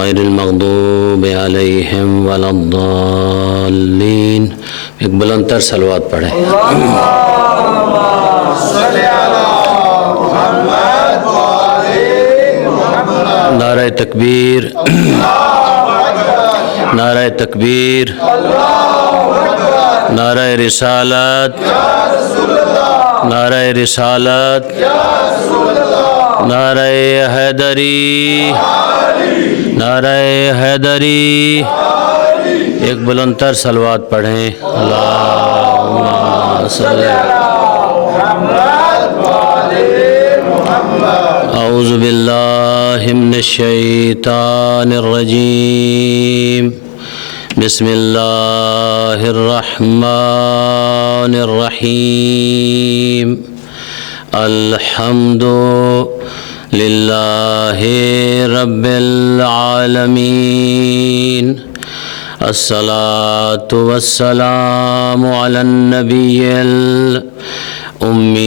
غير المغضوب عليهم ولا الضالين. ایک بلند تر صلوات پڑھیں. نعرہ تکبیر، نعرہ تکبیر، نعرہ رسالت، نعرہ رسالت، نعرہ حیدری، نعرہ حیدری. ایک بلند تر صلوات پڑھیں. اللہم صلی اعوذ باللہ من الشیطان الرجیم. بسم اللہ الرحمن الرحیم. الحمد للہ رب العالمین. الصلاة والسلام علی النبی الأمی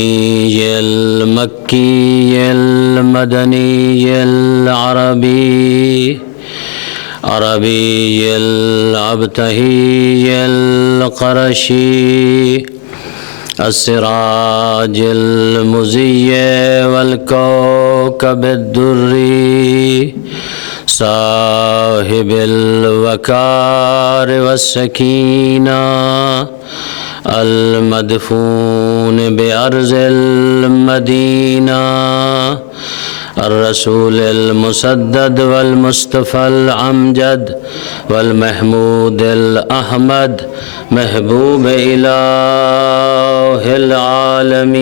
المکی المدنی العربی عربی الابتہی القرشی السراج المضیء والکوكب الدری صاحب الوقار والسکینہ المدفون بأرض المدینہ الرسول المسدد والمصطفى الامجد والمحمود الاحمد محبوب الہ العالمین.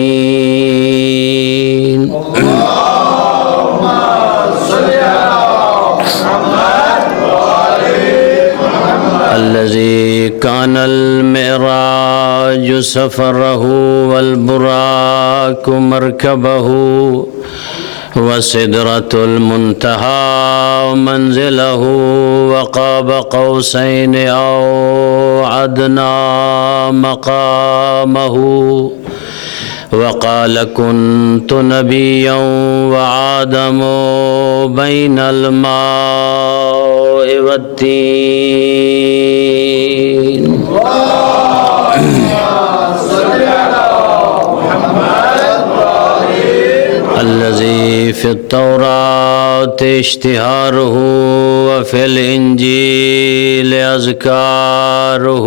الذي كان المعراج سفره والبراق مركبه وسدرة المنتهى منزله وقاب قوسين أو أدنى مقامه وقال كنت نبيا وآدم بين الماء والتين. الذي في التوراة اشتهاره وفي الإنجيل أذكاره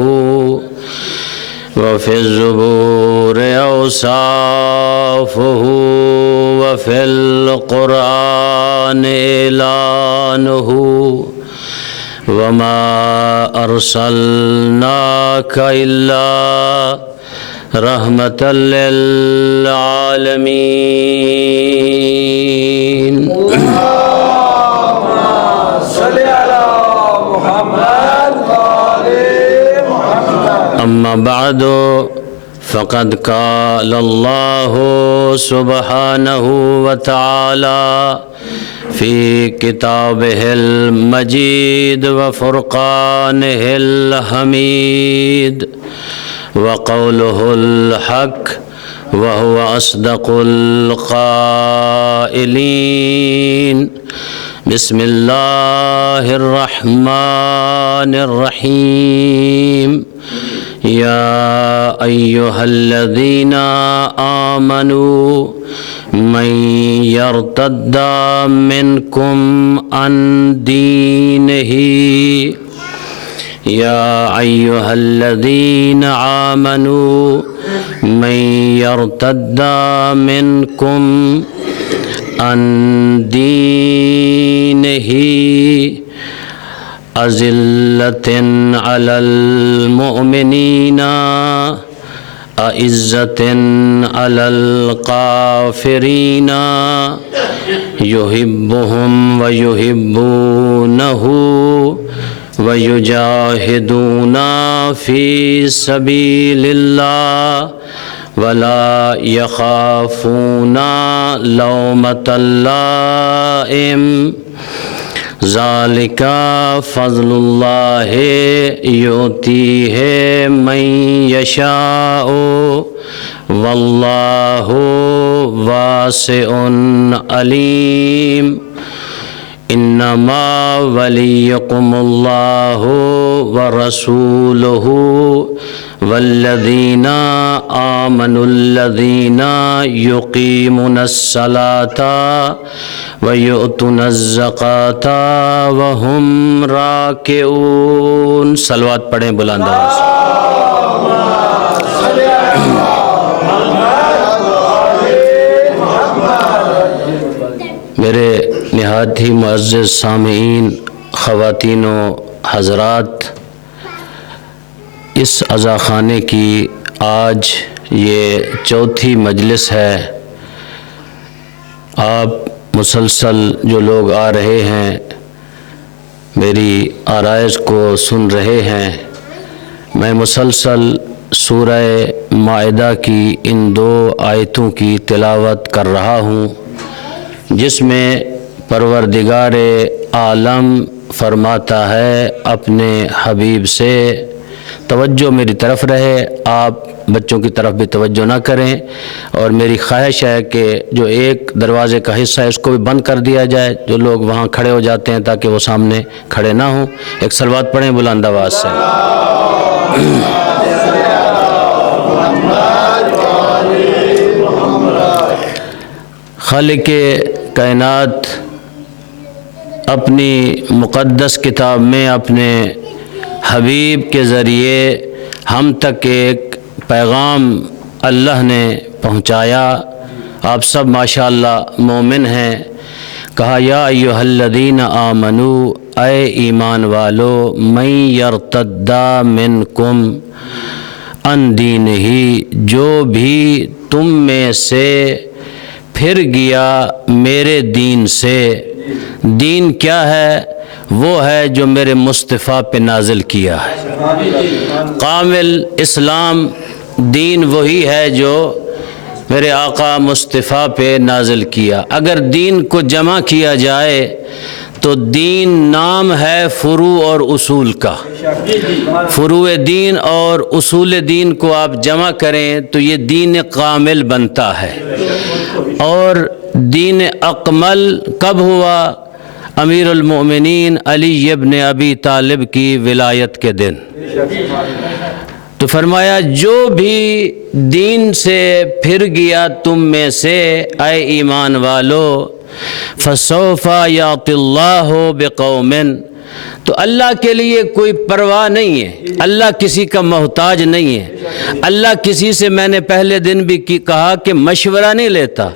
وفي الزبور أوصافه وفي القرآن إعلانه وما أرسلناك إلا رحمة للعالمين. أما بعد فقد قال الله سبحانه وتعالى في كتابه المجيد وفرقانه الحميد وقوله الحق وهو أصدق القائلين. بسم الله الرحمن الرحيم. يا أيها الذين آمنوا من يرتد منكم عن دينه يا أيها الذين آمنوا من يرتد منكم عن دينه أذلة على المؤمنين أعزة على الكافرين يحبهم ويحبونه ويجاهدون في سبيل الله ولا يخافون لومة لائم. ذالک فضل اللہ یؤتیہ من یشاء واللہ واسع علیم. انما ولیکم اللہ ورسولہ والذین آمنوا الذین یقیمون الصلاۃ ویؤتون الزکاۃ وہم راکعون۔ صلوات پڑھیں بلند آواز سے۔ میرے نہایت ہی معزز سامعین، خواتین و حضرات، اس عزاخانے کی آج یہ چوتھی مجلس ہے۔ آپ مسلسل جو لوگ آ رہے ہیں، میری آرائز کو سن رہے ہیں۔ میں مسلسل سورہ مائدہ کی ان 2 آیتوں کی تلاوت کر رہا ہوں، جس میں پروردگار عالم فرماتا ہے اپنے حبیب سے، توجہ میری طرف رہے، آپ بچوں کی طرف بھی توجہ نہ کریں، اور میری خواہش ہے کہ جو ایک دروازے کا حصہ ہے اس کو بھی بند کر دیا جائے، جو لوگ وہاں کھڑے ہو جاتے ہیں تاکہ وہ سامنے کھڑے نہ ہوں۔ ایک صلوات پڑھیں بلند آواز سے۔ خالق کائنات اپنی مقدس کتاب میں اپنے حبیب کے ذریعے ہم تک ایک پیغام اللہ نے پہنچایا۔ آپ سب ماشاءاللہ مومن ہیں۔ کہا یا ایھا الذین آمنوا، اے ایمان والو، من یرتد منکم عن دینہ، جو بھی تم میں سے پھر گیا میرے دین سے۔ دین کیا ہے؟ وہ ہے جو میرے مصطفیٰ پہ نازل کیا ہے۔ کامل اسلام دین وہی ہے جو میرے آقا مصطفیٰ پہ نازل کیا۔ اگر دین کو جمع کیا جائے تو دین نام ہے فروع اور اصول کا۔ فروع دین اور اصول دین کو آپ جمع کریں تو یہ دین کامل بنتا ہے۔ اور دین اکمل کب ہوا؟ امیر المؤمنین علی ابن ابی طالب کی ولایت کے دن۔ تو فرمایا جو بھی دین سے پھر گیا تم میں سے، اے ایمان والو، فسوف یعطی اللہ بقوم، تو اللہ کے لیے کوئی پرواہ نہیں ہے، اللہ کسی کا محتاج نہیں ہے، اللہ کسی سے، میں نے پہلے دن بھی کہا کہ مشورہ نہیں لیتا،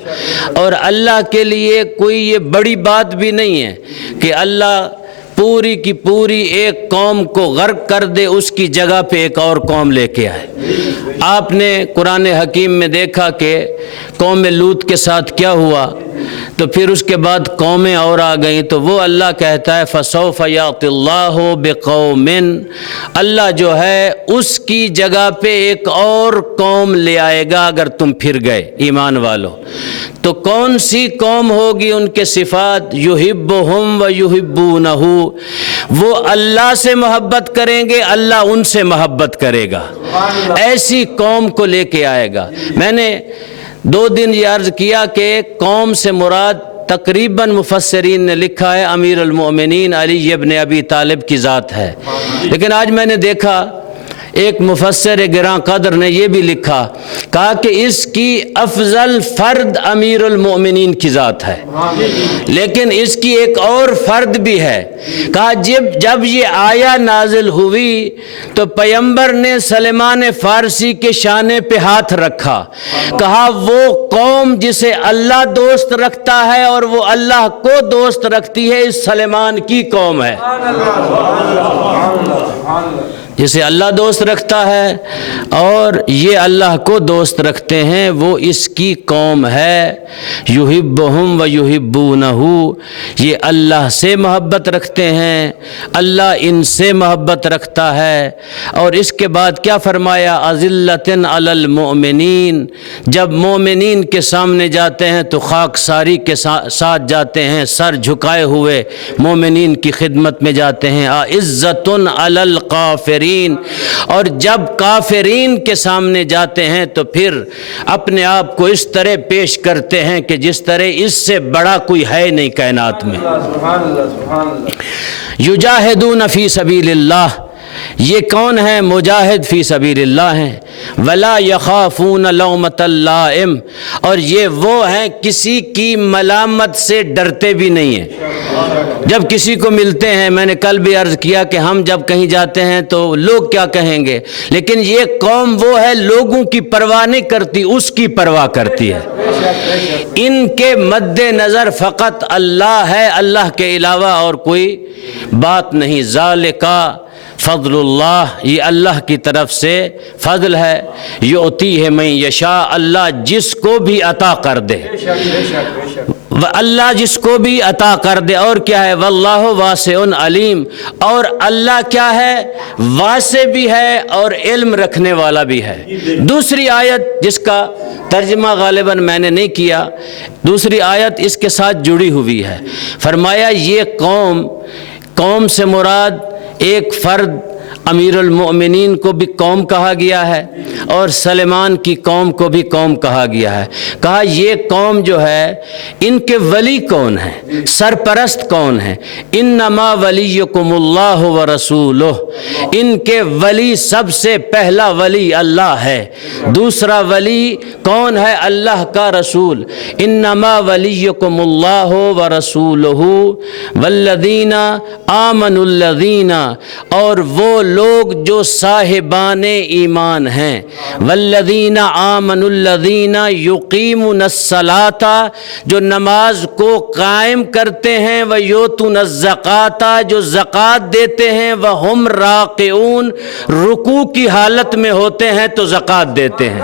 اور اللہ کے لیے کوئی یہ بڑی بات بھی نہیں ہے کہ اللہ پوری کی پوری ایک قوم کو غرق کر دے، اس کی جگہ پہ ایک اور قوم لے کے آئے۔ آپ نے قرآن حکیم میں دیکھا کہ قوم لوط کے ساتھ کیا ہوا، تو پھر اس کے بعد قومیں اور آ گئیں، تو وہ اللہ کہتا ہے فسوف یعطی اللہ بقوم، اللہ جو ہے اس کی جگہ پہ ایک اور قوم لے آئے گا اگر تم پھر گئے ایمان والو۔ تو کون سی قوم ہوگی؟ ان کے صفات یحبہم ویحبونہ، وہ اللہ سے محبت کریں گے، اللہ ان سے محبت کرے گا، ایسی قوم کو لے کے آئے گا۔ میں نے 2 دن یہ عرض کیا کہ قوم سے مراد تقریباً مفسرین نے لکھا ہے امیر المؤمنین علی ابن ابی طالب کی ذات ہے، لیکن آج میں نے دیکھا ایک مفسر گراں قدر نے یہ بھی لکھا، کہا کہ اس کی افضل فرد امیر المؤمنین کی ذات ہے، لیکن اس کی ایک اور فرد بھی ہے۔ کہا جب یہ آیا نازل ہوئی تو پیغمبر نے سلمان فارسی کے شانے پہ ہاتھ رکھا، کہا وہ قوم جسے اللہ دوست رکھتا ہے اور وہ اللہ کو دوست رکھتی ہے، اس سلمان کی قوم ہے۔ جسے اللہ دوست رکھتا ہے اور یہ اللہ کو دوست رکھتے ہیں، وہ اس کی قوم ہے۔ یحبہم ویحبونہ، یہ اللہ سے محبت رکھتے ہیں، اللہ ان سے محبت رکھتا ہے۔ اور اس کے بعد کیا فرمایا؟ اذلۃ علی المؤمنین، جب مومنین کے سامنے جاتے ہیں تو خاک ساری کے ساتھ جاتے ہیں، سر جھکائے ہوئے مومنین کی خدمت میں جاتے ہیں۔ اعزۃ علی الکافرین، الکافرین، اور جب کافرین کے سامنے جاتے ہیں تو پھر اپنے آپ کو اس طرح پیش کرتے ہیں کہ جس طرح اس سے بڑا کوئی ہے نہیں کائنات میں۔ یجاہدون فی سبیل اللہ، یہ کون ہیں؟ مجاہد فی سبیل اللہ ہیں۔ ولا یخافون لومۃ اللائم، اور یہ وہ ہیں کسی کی ملامت سے ڈرتے بھی نہیں ہیں۔ جب کسی کو ملتے ہیں، میں نے کل بھی عرض کیا کہ ہم جب کہیں جاتے ہیں تو لوگ کیا کہیں گے، لیکن یہ قوم وہ ہے لوگوں کی پرواہ نہیں کرتی، اس کی پرواہ کرتی ہے۔ ان کے مد نظر فقط اللہ ہے، اللہ کے علاوہ اور کوئی بات نہیں۔ ذالک فضل اللہ، یہ اللہ کی طرف سے فضل ہے۔ یؤتیہ من یشاء، اللہ جس کو بھی عطا کر دے، اللہ جس کو بھی عطا کر دے۔ اور کیا ہے؟ واللہ واسع علیم، اور اللہ کیا ہے؟ واسع بھی ہے اور علم رکھنے والا بھی ہے۔ دوسری آیت جس کا ترجمہ غالباً میں نے نہیں کیا، دوسری آیت اس کے ساتھ جڑی ہوئی ہے۔ فرمایا یہ قوم سے مراد ایک فرد، امیر المؤمنین کو بھی قوم کہا گیا ہے اور سلیمان کی قوم کو بھی قوم کہا گیا ہے۔ کہا یہ قوم جو ہے ان کے ولی کون ہیں، سرپرست کون ہیں؟ انما ولیکم اللہ ورسولہ، ان کے ولی سب سے پہلا ولی اللہ ہے۔ دوسرا ولی کون ہے؟ اللہ کا رسول۔ انما ولیکم اللہ ورسولہ والذین آمنوا الذین، اور وہ لوگ جو صاحبان ایمان ہیں، والذین آمنوا الذین یقیمون الصلاۃ، جو نماز کو قائم کرتے ہیں، ویؤتون الزکاۃ، جو زکوٰۃ دیتے ہیں، وہم راکعون، رکوع کی حالت میں ہوتے ہیں تو زکوٰۃ دیتے ہیں۔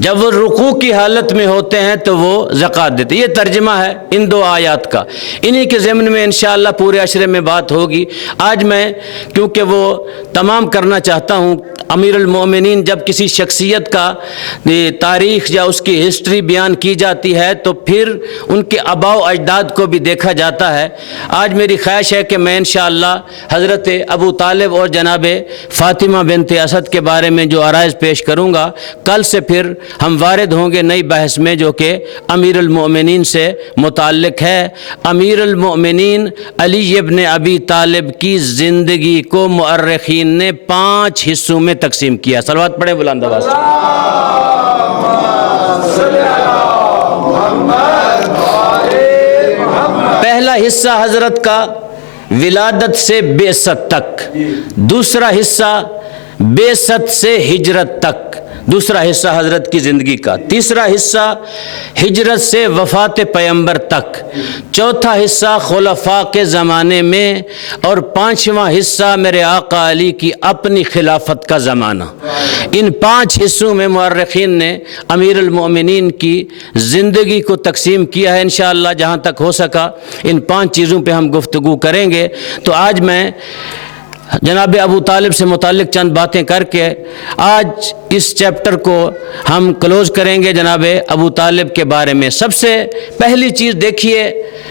جب وہ رکوع کی حالت میں ہوتے ہیں تو وہ زکوٰۃ دیتے ہیں۔ یہ ترجمہ ہے ان دو آیات کا، انہی کے ضمن میں انشاءاللہ پورے عشرے میں بات ہوگی۔ آج میں کیونکہ وہ تمام کرنا چاہتا ہوں، امیر المومنین جب کسی شخصیت کا تاریخ یا اس کی ہسٹری بیان کی جاتی ہے تو پھر ان کے آباء و اجداد کو بھی دیکھا جاتا ہے۔ آج میری خواہش ہے کہ میں انشاءاللہ حضرت ابو طالب اور جناب فاطمہ بنت اسد کے بارے میں جو عرائض پیش کروں گا، کل سے پھر ہم وارد ہوں گے نئی بحث میں جو کہ امیر المؤمنین سے متعلق ہے۔ امیر المؤمنین علی ابن ابی طالب کی زندگی کو مؤرخین نے 5 حصوں میں تقسیم کیا۔ صلوات پڑھیں بلند آواز سے۔ پہلا حصہ حضرت کا ولادت سے بعثت تک، دوسرا حصہ بعثت سے ہجرت تک، دوسرا حصہ حضرت کی زندگی کا، تیسرا حصہ ہجرت سے وفات پیغمبر تک، چوتھا حصہ خلفاء کے زمانے میں، اور 5واں حصہ میرے آقا علی کی اپنی خلافت کا زمانہ۔ ان 5 حصوں میں مورخین نے امیر المؤمنین کی زندگی کو تقسیم کیا ہے۔ انشاءاللہ جہاں تک ہو سکا ان 5 چیزوں پہ ہم گفتگو کریں گے۔ تو آج میں جناب ابو طالب سے متعلق چند باتیں کر کے آج اس چیپٹر کو ہم کلوز کریں گے جناب ابو طالب کے بارے میں۔ سب سے پہلی چیز دیکھیے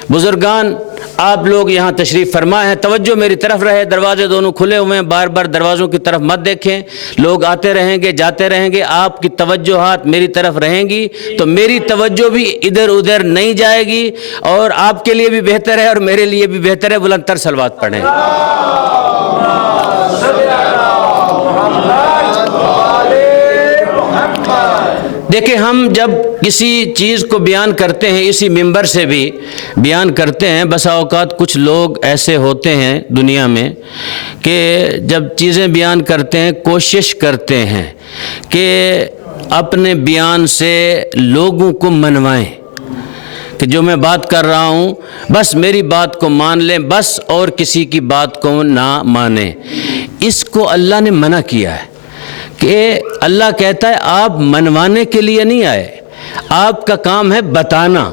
بزرگان، آپ لوگ یہاں تشریف فرما ہیں، توجہ میری طرف رہے، دروازے دونوں کھلے ہوئے ہیں، بار بار دروازوں کی طرف مت دیکھیں، لوگ آتے رہیں گے جاتے رہیں گے، آپ کی توجہات میری طرف رہیں گی تو میری توجہ بھی ادھر ادھر نہیں جائے گی، اور آپ کے لیے بھی بہتر ہے اور میرے لیے بھی بہتر ہے۔ بلند تر صلوات پڑھیں۔ دیکھیں، ہم جب کسی چیز کو بیان کرتے ہیں، اسی منبر سے بھی بیان کرتے ہیں، بسا اوقات کچھ لوگ ایسے ہوتے ہیں دنیا میں کہ جب چیزیں بیان کرتے ہیں کوشش کرتے ہیں کہ اپنے بیان سے لوگوں کو منوائیں کہ جو میں بات کر رہا ہوں بس میری بات کو مان لیں بس، اور کسی کی بات کو نہ مانیں۔ اس کو اللہ نے منع کیا ہے کہ اللہ کہتا ہے آپ منوانے کے لیے نہیں آئے، آپ کا کام ہے بتانا۔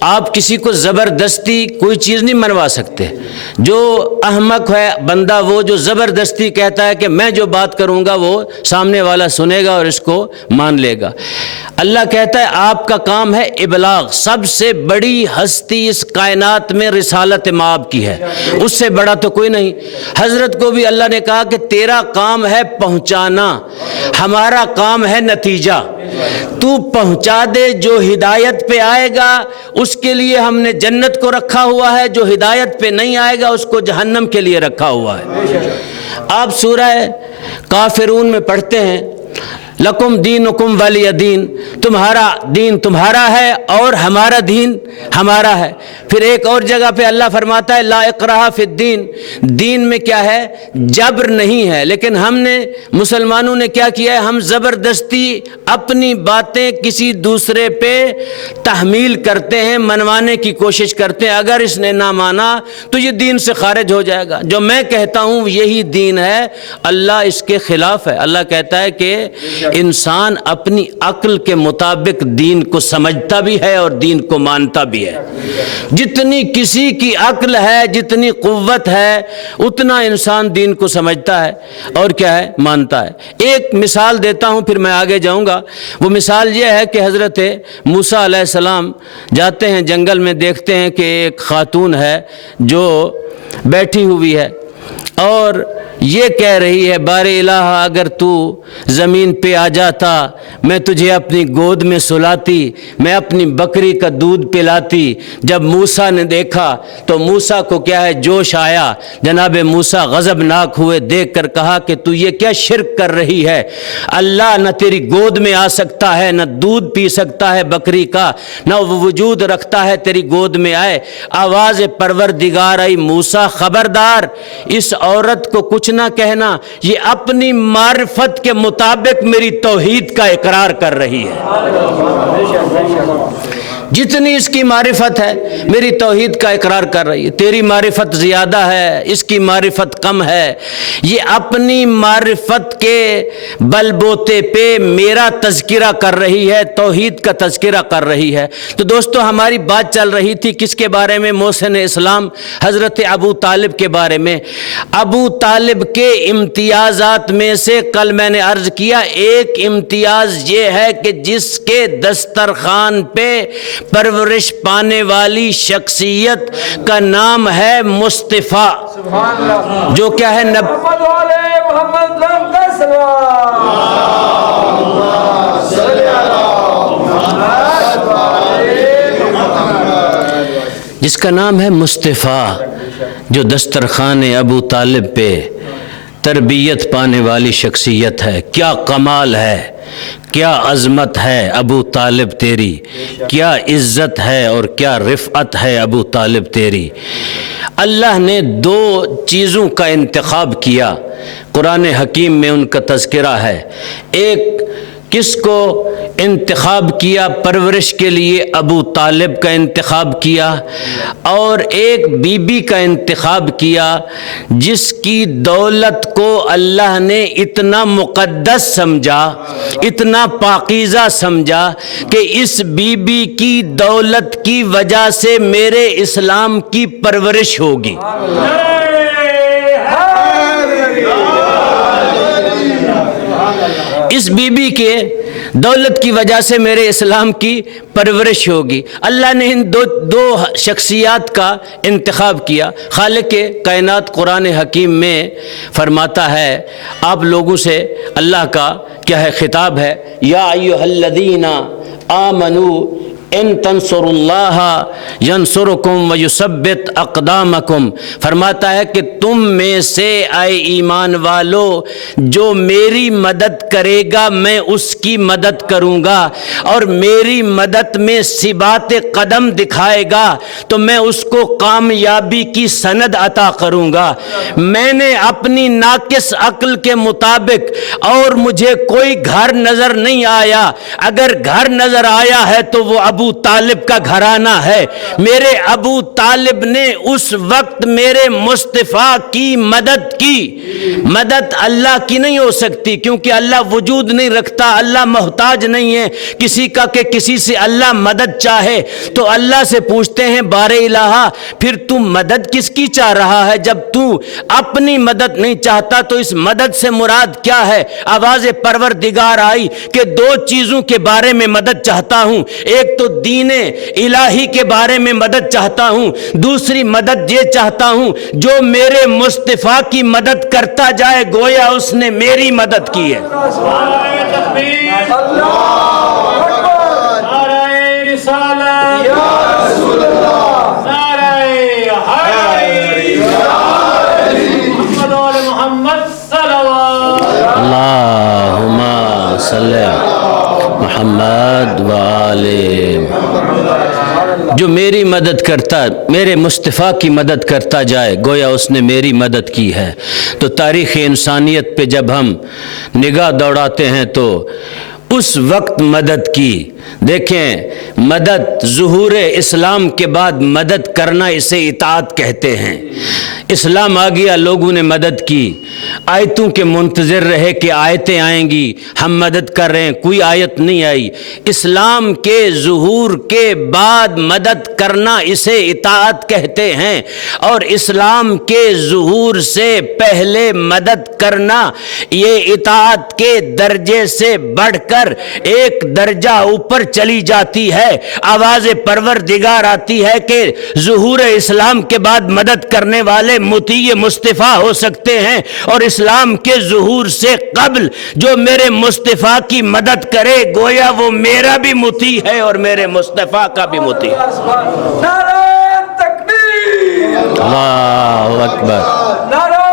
آپ کسی کو زبردستی کوئی چیز نہیں منوا سکتے۔ جو احمق ہے بندہ وہ جو زبردستی کہتا ہے کہ میں جو بات کروں گا وہ سامنے والا سنے گا اور اس کو مان لے گا۔ اللہ کہتا ہے آپ کا کام ہے ابلاغ۔ سب سے بڑی ہستی اس کائنات میں رسالت مآب کی ہے، اس سے بڑا تو کوئی نہیں۔ حضرت کو بھی اللہ نے کہا کہ تیرا کام ہے پہنچانا، ہمارا کام ہے نتیجہ۔ تو پہنچا دے، جو ہدایت پہ آئے گا اس کے لیے ہم نے جنت کو رکھا ہوا ہے، جو ہدایت پہ نہیں آئے گا اس کو جہنم کے لیے رکھا ہوا ہے۔ آپ سورہ کافرون میں پڑھتے ہیں لکم دینکم ولی دین، تمہارا دین تمہارا ہے اور ہمارا دین ہمارا ہے۔ پھر ایک اور جگہ پہ اللہ فرماتا ہے لا اکراہ فی الدین، دین میں کیا ہے؟ جبر نہیں ہے۔ لیکن ہم نے مسلمانوں نے کیا کیا ہے؟ ہم زبردستی اپنی باتیں کسی دوسرے پہ تحمیل کرتے ہیں، منوانے کی کوشش کرتے ہیں۔ اگر اس نے نہ مانا تو یہ دین سے خارج ہو جائے گا۔ جو میں کہتا ہوں یہی دین ہے، اللہ اس کے خلاف ہے۔ اللہ کہتا ہے کہ انسان اپنی عقل کے مطابق دین کو سمجھتا بھی ہے اور دین کو مانتا بھی ہے۔ جتنی کسی کی عقل ہے، جتنی قوت ہے، اتنا انسان دین کو سمجھتا ہے اور کیا ہے؟ مانتا ہے۔ ایک مثال دیتا ہوں پھر میں آگے جاؤں گا۔ وہ مثال یہ ہے کہ حضرت موسیٰ علیہ السلام جاتے ہیں جنگل میں، دیکھتے ہیں کہ ایک خاتون ہے جو بیٹھی ہوئی ہے اور یہ کہہ رہی ہے بار الہ اگر تو زمین پہ آ جاتا میں تجھے اپنی گود میں سلاتی، میں اپنی بکری کا دودھ پلاتی۔ جب موسیٰ نے دیکھا تو موسیٰ کو کیا ہے؟ جوش آیا۔ جناب موسیٰ غضبناک ہوئے، دیکھ کر کہا کہ تو یہ کیا شرک کر رہی ہے؟ اللہ نہ تیری گود میں آ سکتا ہے، نہ دودھ پی سکتا ہے بکری کا، نہ وہ وجود رکھتا ہے تیری گود میں آئے۔ آواز پروردگار آئی موسیٰ خبردار، اس عورت کو کچھ نہ کہنا، یہ اپنی معرفت کے مطابق میری توحید کا اقرار کر رہی ہے۔ جتنی اس کی معرفت ہے میری توحید کا اقرار کر رہی ہے۔ تیری معرفت زیادہ ہے، اس کی معرفت کم ہے۔ یہ اپنی معرفت کے بل بوتے پہ میرا تذکرہ کر رہی ہے، توحید کا تذکرہ کر رہی ہے۔ تو دوستو ہماری بات چل رہی تھی کس کے بارے میں؟ محسن اسلام حضرت ابو طالب کے بارے میں۔ ابو طالب کے امتیازات میں سے کل میں نے عرض کیا ایک امتیاز یہ ہے کہ جس کے دسترخوان پہ پرورش پانے والی شخصیت کا نام ہے مصطفیٰ، جو کیا ہے جس کا نام ہے مصطفیٰ، جو دسترخوان ابو طالب پہ تربیت پانے والی شخصیت ہے۔ کیا کمال ہے، کیا عظمت ہے ابو طالب تیری، کیا عزت ہے اور کیا رفعت ہے ابو طالب تیری۔ اللہ نے دو چیزوں کا انتخاب کیا، قرآن حکیم میں ان کا تذکرہ ہے۔ ایک کس کو انتخاب کیا پرورش کے لیے؟ ابو طالب کا انتخاب کیا، اور ایک بی بی کا انتخاب کیا جس کی دولت کو اللہ نے اتنا مقدس سمجھا، اتنا پاکیزہ سمجھا کہ اس بی بی کی دولت کی وجہ سے میرے اسلام کی پرورش ہوگی۔ اس بی بی کے دولت کی وجہ سے میرے اسلام کی پرورش ہوگی۔ اللہ نے ان دو شخصیات کا انتخاب کیا۔ خالق کائنات قرآن حکیم میں فرماتا ہے، آپ لوگوں سے اللہ کا کیا ہے خطاب ہے، یا ایھا الذین آمنوا ان تنصروا اللہ ینصرکم ویثبت اقدامکم۔ فرماتا ہے کہ تم میں سے اے ایمان والو جو میری مدد کرے گا میں اس کی مدد کروں گا، اور میری مدد میں ثبات قدم دکھائے گا تو میں اس کو کامیابی کی سند عطا کروں گا۔ میں نے اپنی ناقص عقل کے مطابق، اور مجھے کوئی گھر نظر نہیں آیا، اگر گھر نظر آیا ہے تو وہ ابو طالب کا گھرانہ ہے۔ میرے ابو طالب نے اس وقت میرے مصطفیٰ کی مدد کی۔ مدد اللہ کی نہیں ہو سکتی، کیونکہ اللہ وجود نہیں رکھتا، اللہ محتاج نہیں ہے کسی کا کہ کسی سے اللہ مدد چاہے۔ تو اللہ سے پوچھتے ہیں بار الہ پھر تو مدد کس کی چاہ رہا ہے؟ جب تو اپنی مدد نہیں چاہتا تو اس مدد سے مراد کیا ہے؟ آواز پروردگار آئی کہ دو چیزوں کے بارے میں مدد چاہتا ہوں، ایک تو دین الہی کے بارے میں مدد چاہتا ہوں، دوسری مدد یہ چاہتا ہوں جو میرے مصطفیٰ کی مدد کرتا جائے گویا اس نے میری مدد کی ہے۔ اللہم صلی محمد وآلہ۔ جو میری مدد کرتا، میرے مصطفیٰ کی مدد کرتا جائے گویا اس نے میری مدد کی ہے۔ تو تاریخ انسانیت پہ جب ہم نگاہ دوڑاتے ہیں تو اس وقت مدد کی، دیکھیں مدد ظہور اسلام کے بعد مدد کرنا اسے اطاعت کہتے ہیں۔ اسلام آ گیا، لوگوں نے مدد کی، آیتوں کے منتظر رہے کہ آیتیں آئیں گی، ہم مدد کر رہے ہیں، کوئی آیت نہیں آئی۔ اسلام کے ظہور کے بعد مدد کرنا اسے اطاعت کہتے ہیں، اور اسلام کے ظہور سے پہلے مدد کرنا یہ اطاعت کے درجے سے بڑھ کر ایک درجہ اوپر چلی جاتی ہے۔ آواز پروردگار آتی ہے کہ ظہور اسلام کے بعد مدد کرنے والے مطیع مصطفیٰ ہو سکتے ہیں، اور اسلام کے ظہور سے قبل جو میرے مصطفیٰ کی مدد کرے گویا وہ میرا بھی مطیع ہے اور میرے مصطفیٰ کا بھی مطیع ہے۔ نعرہ تکبیر، اللہ اکبر، نعرہ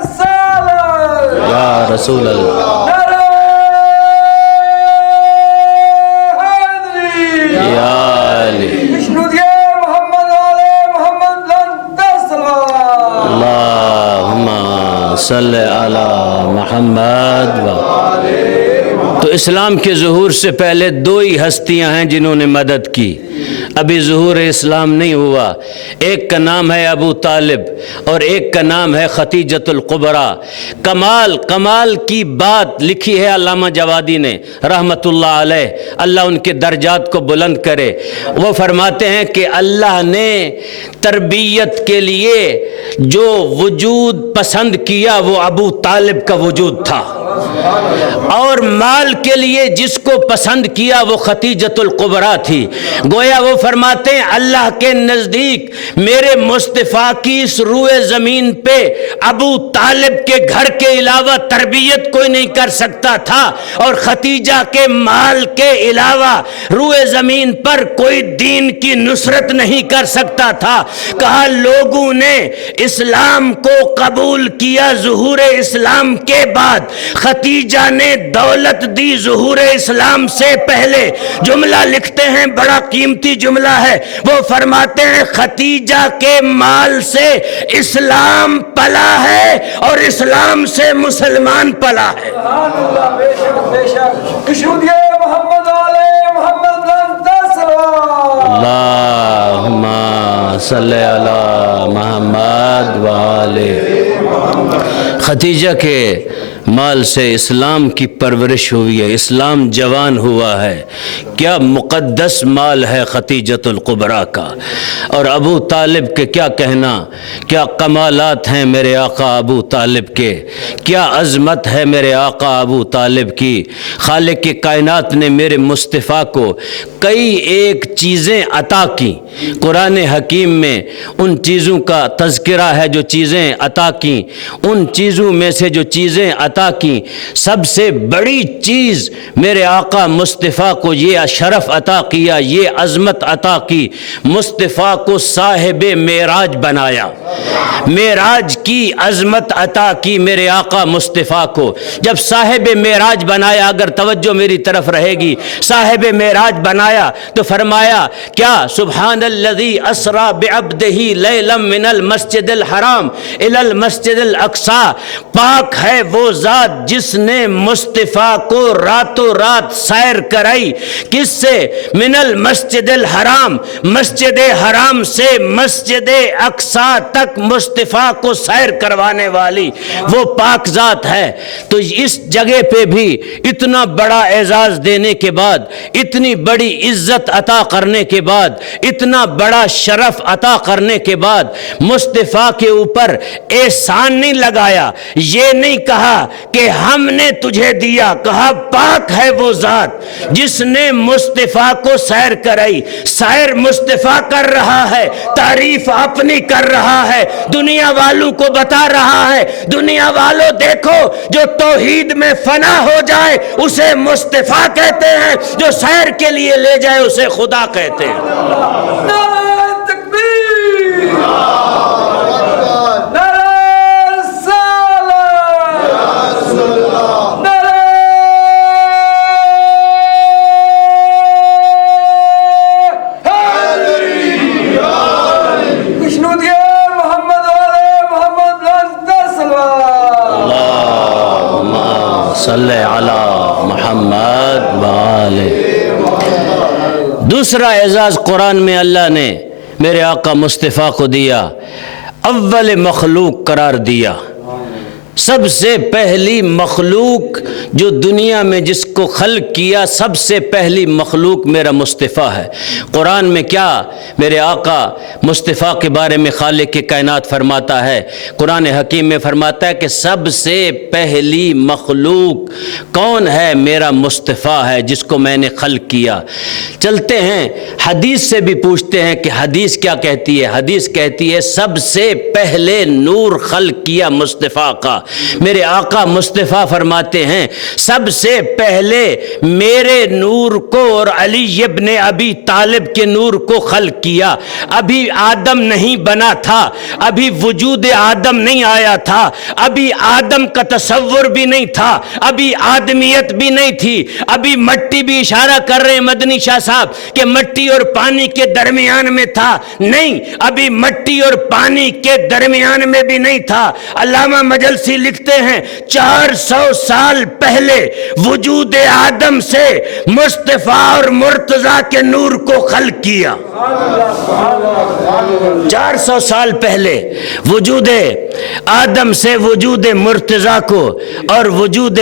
رسالت، یا رسول اللہ، نعرہ حیدری، یا علی، مشنود محمد علیہ محمد لن صلوات۔ اللہم صلی علی محمد و تو اسلام کے ظہور سے پہلے دو ہی ہستیاں ہیں جنہوں نے مدد کی، ابھی ظہور اسلام نہیں ہوا۔ ایک کا نام ہے ابو طالب اور ایک کا نام ہے ختیجۃ القبریٰ۔ کمال کی بات لکھی ہے علامہ جوادی نے رحمت اللہ علیہ، اللہ ان کے درجات کو بلند کرے۔ وہ فرماتے ہیں کہ اللہ نے تربیت کے لیے جو وجود پسند کیا وہ ابو طالب کا وجود تھا، اور مال کے لیے جس کو پسند کیا وہ ختیجۃ القبریٰ تھی۔ گویا وہ فرماتے ہیں اللہ کے نزدیک میرے مصطفیٰ کی اس روئے زمین پہ ابو طالب کے گھر کے علاوہ تربیت کوئی نہیں کر سکتا تھا، اور ختیجہ کے مال کے علاوہ روئے زمین پر کوئی دین کی نصرت نہیں کر سکتا تھا۔ کہا لوگوں نے اسلام کو قبول کیا ظہور اسلام کے بعد، ختیجہ نے دولت دی ظہور اسلام سے پہلے۔ جملہ لکھتے ہیں، بڑا قیمتی جملہ ہے، وہ فرماتے ہیں ختیجہ کے مال سے اسلام پلا ہے اور اسلام سے مسلمان پلا ہے۔ سبحان اللہ، بے شک بے شک، مشنود محمد علیہ محمد لن صلوات۔ اللہم صلی علی محمد وآلہ۔ ختیجہ کے مال سے اسلام کی پرورش ہوئی ہے، اسلام جوان ہوا ہے۔ کیا مقدس مال ہے ختیجۃ القبریٰ کا، اور ابو طالب کے کیا کہنا، کیا کمالات ہیں میرے آقا ابو طالب کے، کیا عظمت ہے میرے آقا ابو طالب کی۔ خالق کائنات نے میرے مصطفیٰ کو کئی ایک چیزیں عطا کی۔ قرآن حکیم میں ان چیزوں کا تذکرہ ہے جو چیزیں عطا کی۔ ان چیزوں میں سے جو چیزیں عطا کی، سب سے بڑی چیز میرے آقا مصطفیٰ کو یہ شرف عطا کیا، یہ عظمت عطا کی، مصطفیٰ کو صاحب معراج بنایا، معراج کی عظمت عطا کی میرے آقا مصطفیٰ کو۔ جب صاحب معراج بنایا، اگر توجہ میری طرف رہے گی، صاحب معراج بنایا تو فرمایا کیا، سبحان الذی اسری بعبدہ لیلا من المسجد الحرام الی المسجد الاقصی، پاک ہے وہ ذات جس نے مصطفیٰ کو راتوں رات سیر کرائی، کس سے؟ من المسجد الحرام، مسجد حرام سے مسجد اقصیٰ تک مصطفیٰ کو سیر کروانے والی وہ پاک ذات ہے۔ تو اس جگہ پہ بھی اتنا بڑا اعزاز دینے کے بعد، اتنی بڑی عزت عطا کرنے کے بعد، اتنا بڑا شرف عطا کرنے کے بعد مصطفیٰ کے اوپر احسان نہیں لگایا، یہ نہیں کہا کہ ہم نے تجھے دیا، کہا پاک ہے وہ ذات جس نے مصطفیٰ کو سیر کرائی۔ سیر مصطفیٰ کر رہا ہے، تعریف اپنی کر رہا ہے، دنیا والوں کو بتا رہا ہے، دنیا والوں دیکھو جو توحید میں فنا ہو جائے اسے مصطفیٰ کہتے ہیں، جو سیر کے لیے لے جائے اسے خدا کہتے ہیں۔ نعرہ تکبیر، نعرہ رسالت، نعرہ حیدری، خوشنودی محمد والے محمد لنگر سلوات۔ اللہم صلی علی محمد وآلہ۔ دوسرا اعزاز قرآن میں اللہ نے میرے آقا مصطفیٰ کو دیا، اول مخلوق قرار دیا۔ سب سے پہلی مخلوق جو دنیا میں جس کو خلق کیا، سب سے پہلی مخلوق میرا مصطفیٰ ہے۔ قرآن میں کیا میرے آقا مصطفیٰ کے بارے میں خالق کائنات فرماتا ہے؟ قرآن حکیم میں فرماتا ہے کہ سب سے پہلی مخلوق کون ہے؟ میرا مصطفیٰ ہے جس کو میں نے خلق کیا۔ چلتے ہیں حدیث سے بھی پوچھتے ہیں کہ حدیث کیا کہتی ہے؟ حدیث کہتی ہے سب سے پہلے نور خلق کیا مصطفیٰ کا۔ میرے آقا مصطفیٰ فرماتے ہیں سب سے پہلے میرے نور کو اور علی ابن ابی طالب کے نور کو خلق کیا۔ ابھی آدم نہیں بنا تھا، ابھی وجود آدم نہیں آیا تھا، ابھی آدم کا تصور بھی نہیں تھا، ابھی آدمیت بھی نہیں تھی، ابھی مٹی بھی اشارہ کر رہے ہیں مدنی شاہ صاحب کہ مٹی اور پانی کے درمیان میں تھا، نہیں، ابھی مٹی اور پانی کے درمیان میں بھی نہیں تھا۔ علامہ مجلسی لکھتے ہیں 400 سال پہلے وجود آدم سے مصطفیٰ اور مرتضیٰ کے نور کو خلق کیا۔ 400 سال پہلے وجود آدم سے وجود مرتضیٰ کو اور وجود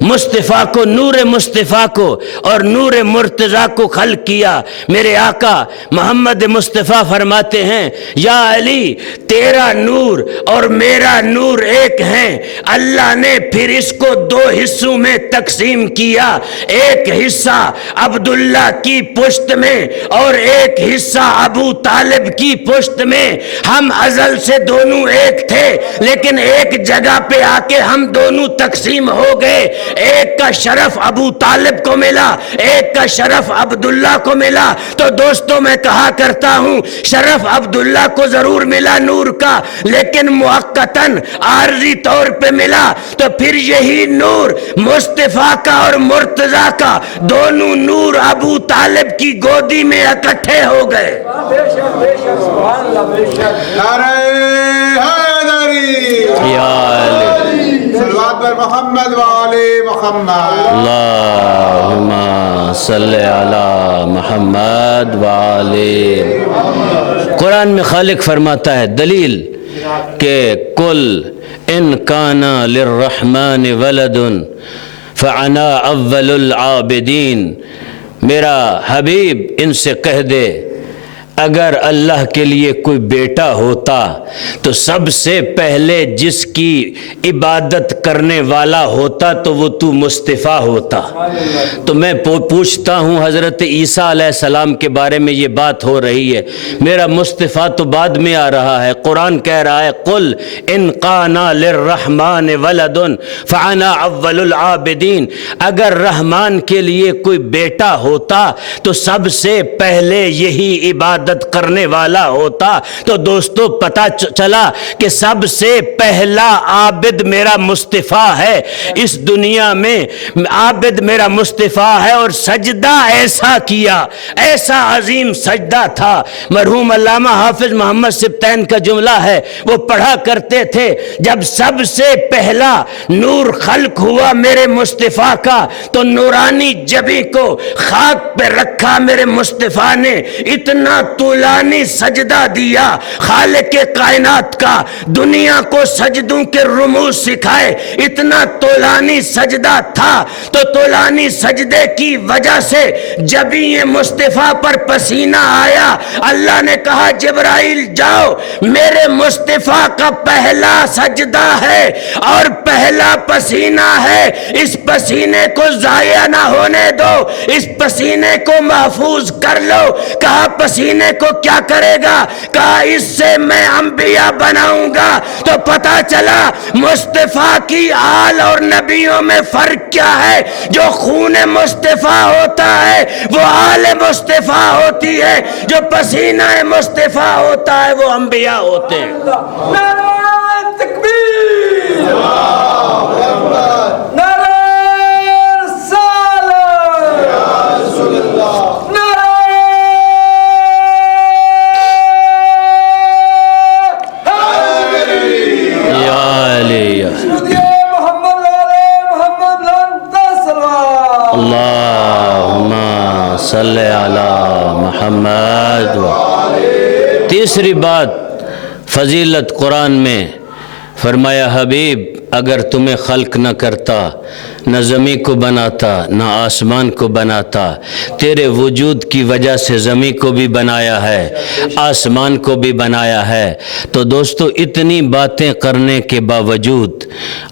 مصطفیٰ کو، نور مصطفیٰ کو اور نور مرتضیٰ کو خلق کیا۔ میرے آقا محمد مصطفیٰ فرماتے ہیں یا علی تیرا نور اور میرا نور ایک ہیں۔ اللہ نے پھر اس کو دو حصوں میں تقسیم کیا، ایک حصہ عبداللہ کی پشت میں اور ایک حصہ ابو طالب کی پشت میں۔ ہم ازل سے دونوں ایک تھے لیکن ایک جگہ پہ آ کے ہم دونوں تقسیم ہو گئے، ایک کا شرف ابو طالب کو ملا، ایک کا شرف عبداللہ کو ملا۔ تو دوستوں میں کہا کرتا ہوں شرف عبداللہ کو ضرور ملا نور کا، لیکن موقتاً عارضی طور پہ ملا، تو پھر یہی نور مصطفیٰ کا اور مرتضیٰ کا، دونوں نور ابو طالب کی گودی میں اکٹھے ہو گئے۔ بے شک بے شک، سبحان اللہ، بے شک۔ نعرہ حیدری، یا علی صلوات پر محمد وآلِ محمد۔ اللہم صلی علی محمد وآلہ۔ قرآن میں خالق فرماتا ہے دلیل کہ کل ان کان للرحمن ولد فانا اول العابدین۔ میرا حبیب ان سے کہہ دے اگر اللہ کے لیے کوئی بیٹا ہوتا تو سب سے پہلے جس کی عبادت کرنے والا ہوتا تو وہ تو مصطفیٰ ہوتا۔ تو میں پوچھتا ہوں حضرت عیسیٰ علیہ السلام کے بارے میں یہ بات ہو رہی ہے، میرا مصطفیٰ تو بعد میں آ رہا ہے۔ قرآن کہہ رہا ہے قل ان کان للرحمن ولد فانا اول العابدین۔ اگر رحمان کے لیے کوئی بیٹا ہوتا تو سب سے پہلے یہی عبادت عبادت کرنے والا ہوتا تو دوستو پتہ چلا کہ سب سے پہلا عابد میرا مصطفیٰ ہے اس دنیا میں، عابد میرا مصطفیٰ ہے، اور سجدہ ایسا کیا، ایسا عظیم سجدہ تھا۔ مرحوم علامہ حافظ محمد سبطین کا جملہ ہے، وہ پڑھا کرتے تھے جب سب سے پہلا نور خلق ہوا میرے مصطفیٰ کا تو نورانی جبیں کو خاک پہ رکھا میرے مصطفیٰ نے، اتنا طولانی سجدہ دیا خالق کائنات کا، دنیا کو سجدوں کے رموز سکھائے، اتنا طولانی سجدہ تھا۔ تو طولانی سجدے کی وجہ سے جب یہ مصطفیٰ پر پسینہ آیا، اللہ نے کہا جبرائیل جاؤ، میرے مصطفیٰ کا پہلا سجدہ ہے اور پہلا پسینہ ہے، اس پسینے کو ضائع نہ ہونے دو، اس پسینے کو محفوظ کر لو۔ کہا پسینے کو کیا کرے گا؟ کہا اس سے میں انبیاء بناؤں گا۔ تو پتہ چلا مصطفیٰ کی آل اور نبیوں میں فرق کیا ہے۔ جو خون مصطفیٰ ہوتا ہے وہ آل مصطفیٰ ہوتی ہے، جو پسینہ مصطفیٰ ہوتا ہے وہ انبیاء ہوتے ہیں۔ نعرہ تکبیر، نعرہ رسالت، نعرہ حیدری، یا علی درود محمد والے محمد لن صلوات۔ اللہم صلی علی محمد۔ تیسری بات فضیلت قرآن میں فرمایا حبیب اگر تمہیں خلق نہ کرتا، نہ زمین کو بناتا نہ آسمان کو بناتا، تیرے وجود کی وجہ سے زمین کو بھی بنایا ہے، آسمان کو بھی بنایا ہے۔ تو دوستو اتنی باتیں کرنے کے باوجود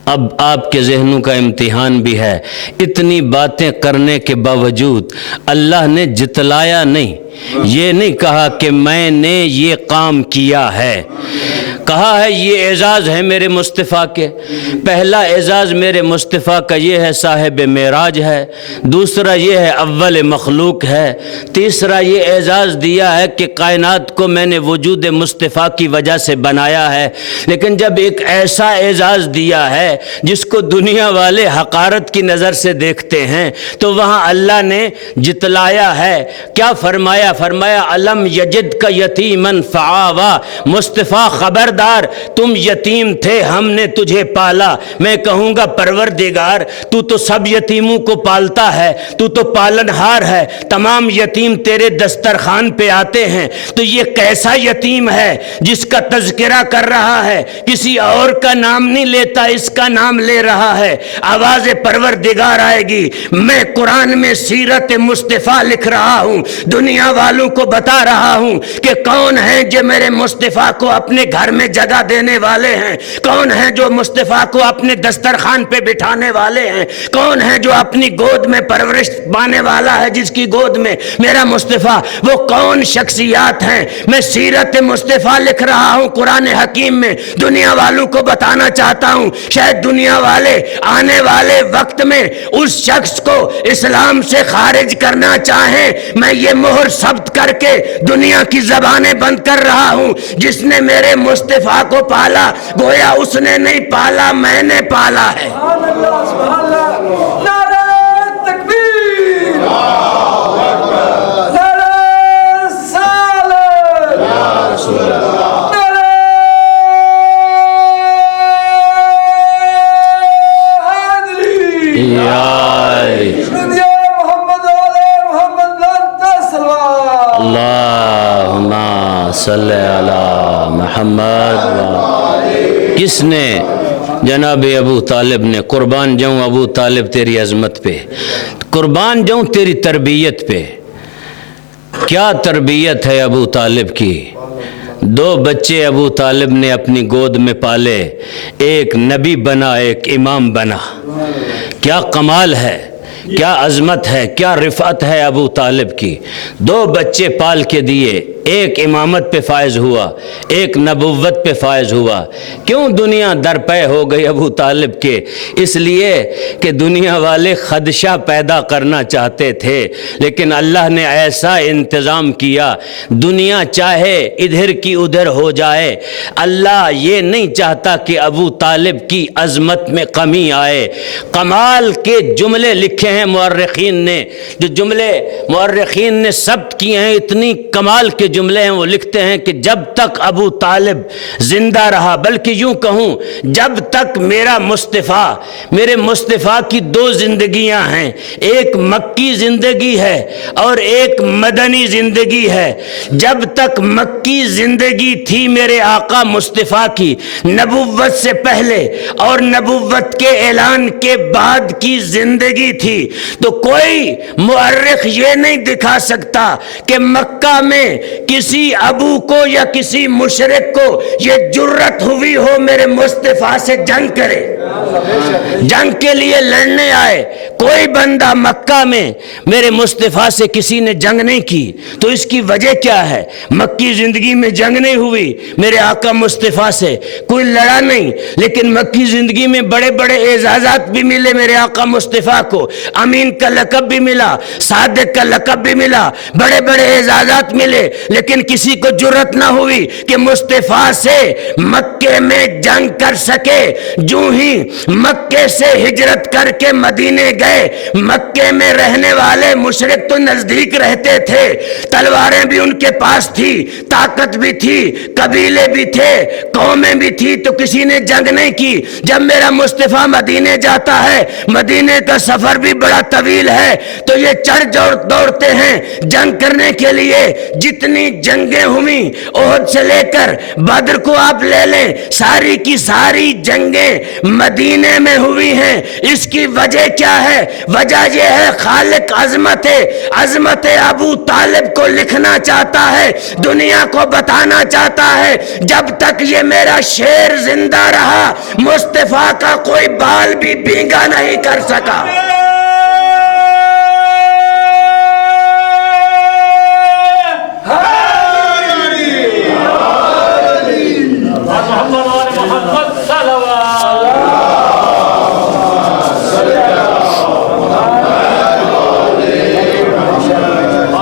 اب آپ کے ذہنوں کا امتحان بھی ہے، اتنی باتیں کرنے کے باوجود اللہ نے جتلایا نہیں، یہ نہیں کہا کہ میں نے یہ کام کیا ہے، کہا ہے یہ اعزاز ہے میرے مصطفیٰ کے۔ پہلا اعزاز میرے مصطفیٰ کا یہ ہے صاحب معراج ہے، دوسرا یہ ہے اول مخلوق ہے، تیسرا یہ اعزاز دیا ہے کہ کائنات کو میں نے وجود مصطفیٰ کی وجہ سے بنایا ہے۔ لیکن جب ایک ایسا اعزاز دیا ہے جس کو دنیا والے حقارت کی نظر سے دیکھتے ہیں تو وہاں اللہ نے جتلایا ہے۔ کیا فرمایا؟ فرمایا علم یجد کا یتیمن فآوا، مصطفیٰ خبردار تم یتیم تھے، ہم نے تجھے پالا۔ میں کہوں گا پروردگار تو سب یتیموں کو پالتا ہے، تو پالن ہار ہے، تمام یتیم تیرے دسترخوان پہ آتے ہیں، تو یہ کیسا یتیم ہے جس کا تذکرہ کر رہا ہے، کسی اور کا نام نہیں لیتا، اس کا نام لے رہا ہے۔ آواز پروردگار آئے گی۔ میں قرآن میں سیرت مصطفیٰ لکھ رہا ہوں، دنیا والوں کو بتا رہا ہوں کہ کون ہیں جو میرے مصطفیٰ کو اپنے گھر میں جگہ دینے والے ہیں، کون ہیں جو مصطفیٰ کو اپنے دسترخوان پہ بٹھانے والے ہیں، کون ہیں جو اپنی گود میں پرورش پانے والا ہے جس کی گود میں میرا مصطفیٰ، وہ کون شخصیات ہیں۔ میں سیرت مصطفیٰ لکھ رہا ہوں قرآن حکیم میں، دنیا والوں کو بتانا چاہتا ہوں، شاید دنیا والے آنے والے وقت میں اس شخص کو اسلام سے خارج کرنا چاہیں۔ میں یہ مہر ثبت کر کے دنیا کی زبانیں بند کر رہا ہوں، جس نے میرے مصطفیٰ کو پالا گویا اس نے نہیں پالا، میں نے پالا ہے۔ سبحان اللہ، سبحان اللہ، نعرہ تکبیر، نعرہ رسالت، نعرہ حیدری، یا درود محمد والے محمد لن صلوات۔ اللہم صلی علی محمد۔ کس نے؟ جناب ابو طالب نے۔ قربان جاؤں ابو طالب تیری عظمت پہ، قربان جاؤں تیری تربیت پہ۔ کیا تربیت ہے ابو طالب کی۔ 2 بچے ابو طالب نے اپنی گود میں پالے، ایک نبی بنا ایک امام بنا۔ کیا کمال ہے، کیا عظمت ہے، کیا رفعت ہے ابو طالب کی۔ 2 بچے پال کے دیے، ایک امامت پہ فائز ہوا، ایک نبوت پہ فائز ہوا۔ کیوں دنیا درپے ہو گئی ابو طالب کے؟ اس لیے کہ دنیا والے خدشہ پیدا کرنا چاہتے تھے، لیکن اللہ نے ایسا انتظام کیا، دنیا چاہے ادھر کی ادھر ہو جائے، اللہ یہ نہیں چاہتا کہ ابو طالب کی عظمت میں کمی آئے۔ کمال کے جملے لکھے ہیں مورخین نے، جو جملے مورخین نے ثبت کیے ہیں، اتنی کمال کے جملے ہیں، وہ لکھتے ہیں کہ جب تک ابو طالب زندہ رہا، بلکہ یوں کہوں جب تک میرا مصطفیٰ، میرے مصطفیٰ کی 2 زندگیاں ہیں، ایک مکی زندگی ہے اور ایک مدنی زندگی ہے۔ جب تک مکی زندگی تھی میرے آقا مصطفیٰ کی، نبوت سے پہلے اور نبوت کے اعلان کے بعد کی زندگی تھی، تو کوئی مورخ یہ نہیں دکھا سکتا کہ مکہ میں کسی ابو کو یا کسی مشرک کو یہ جرت ہوئی ہو میرے مصطفیٰ سے جنگ کرے، جنگ کے لیے لڑنے آئے۔ کوئی بندہ مکہ میں میرے مصطفیٰ سے کسی نے جنگ نہیں کی، تو اس کی وجہ کیا ہے؟ مکی زندگی میں جنگ نہیں ہوئی میرے آقا مصطفیٰ سے، کوئی لڑا نہیں، لیکن مکی زندگی میں بڑے بڑے اعزازات بھی ملے میرے آقا مصطفیٰ کو، امین کا لقب بھی ملا، صادق کا لقب بھی ملا، بڑے بڑے اعزازات ملے، لیکن کسی کو جرت نہ ہوئی کہ مصطفیٰ سے مکے میں جنگ کر سکے۔ جو ہی مکے سے ہجرت کر کے مدینے گئے، مکے میں رہنے والے مشرک تو نزدیک رہتے تھے، تلواریں بھی ان کے پاس تھی، طاقت بھی تھی، قبیلے بھی تھے، قومیں بھی تھی، تو کسی نے جنگ نہیں کی۔ جب میرا مصطفیٰ مدینے جاتا ہے، مدینے کا سفر بھی بڑا طویل ہے، تو یہ چڑھ دوڑتے ہیں جنگ کرنے کے لیے۔ جتنی جنگیں ہوئیں احد سے لے کر بدر کو آپ لے لیں، ساری کی ساری جنگیں مدینے میں ہوئی ہیں۔ اس کی وجہ کیا ہے؟ وجہ یہ ہے خالق عظمت ابو طالب کو لکھنا چاہتا ہے، دنیا کو بتانا چاہتا ہے، جب تک یہ میرا شیر زندہ رہا مصطفیٰ کا کوئی بال بھی بھینگا نہیں کر سکا۔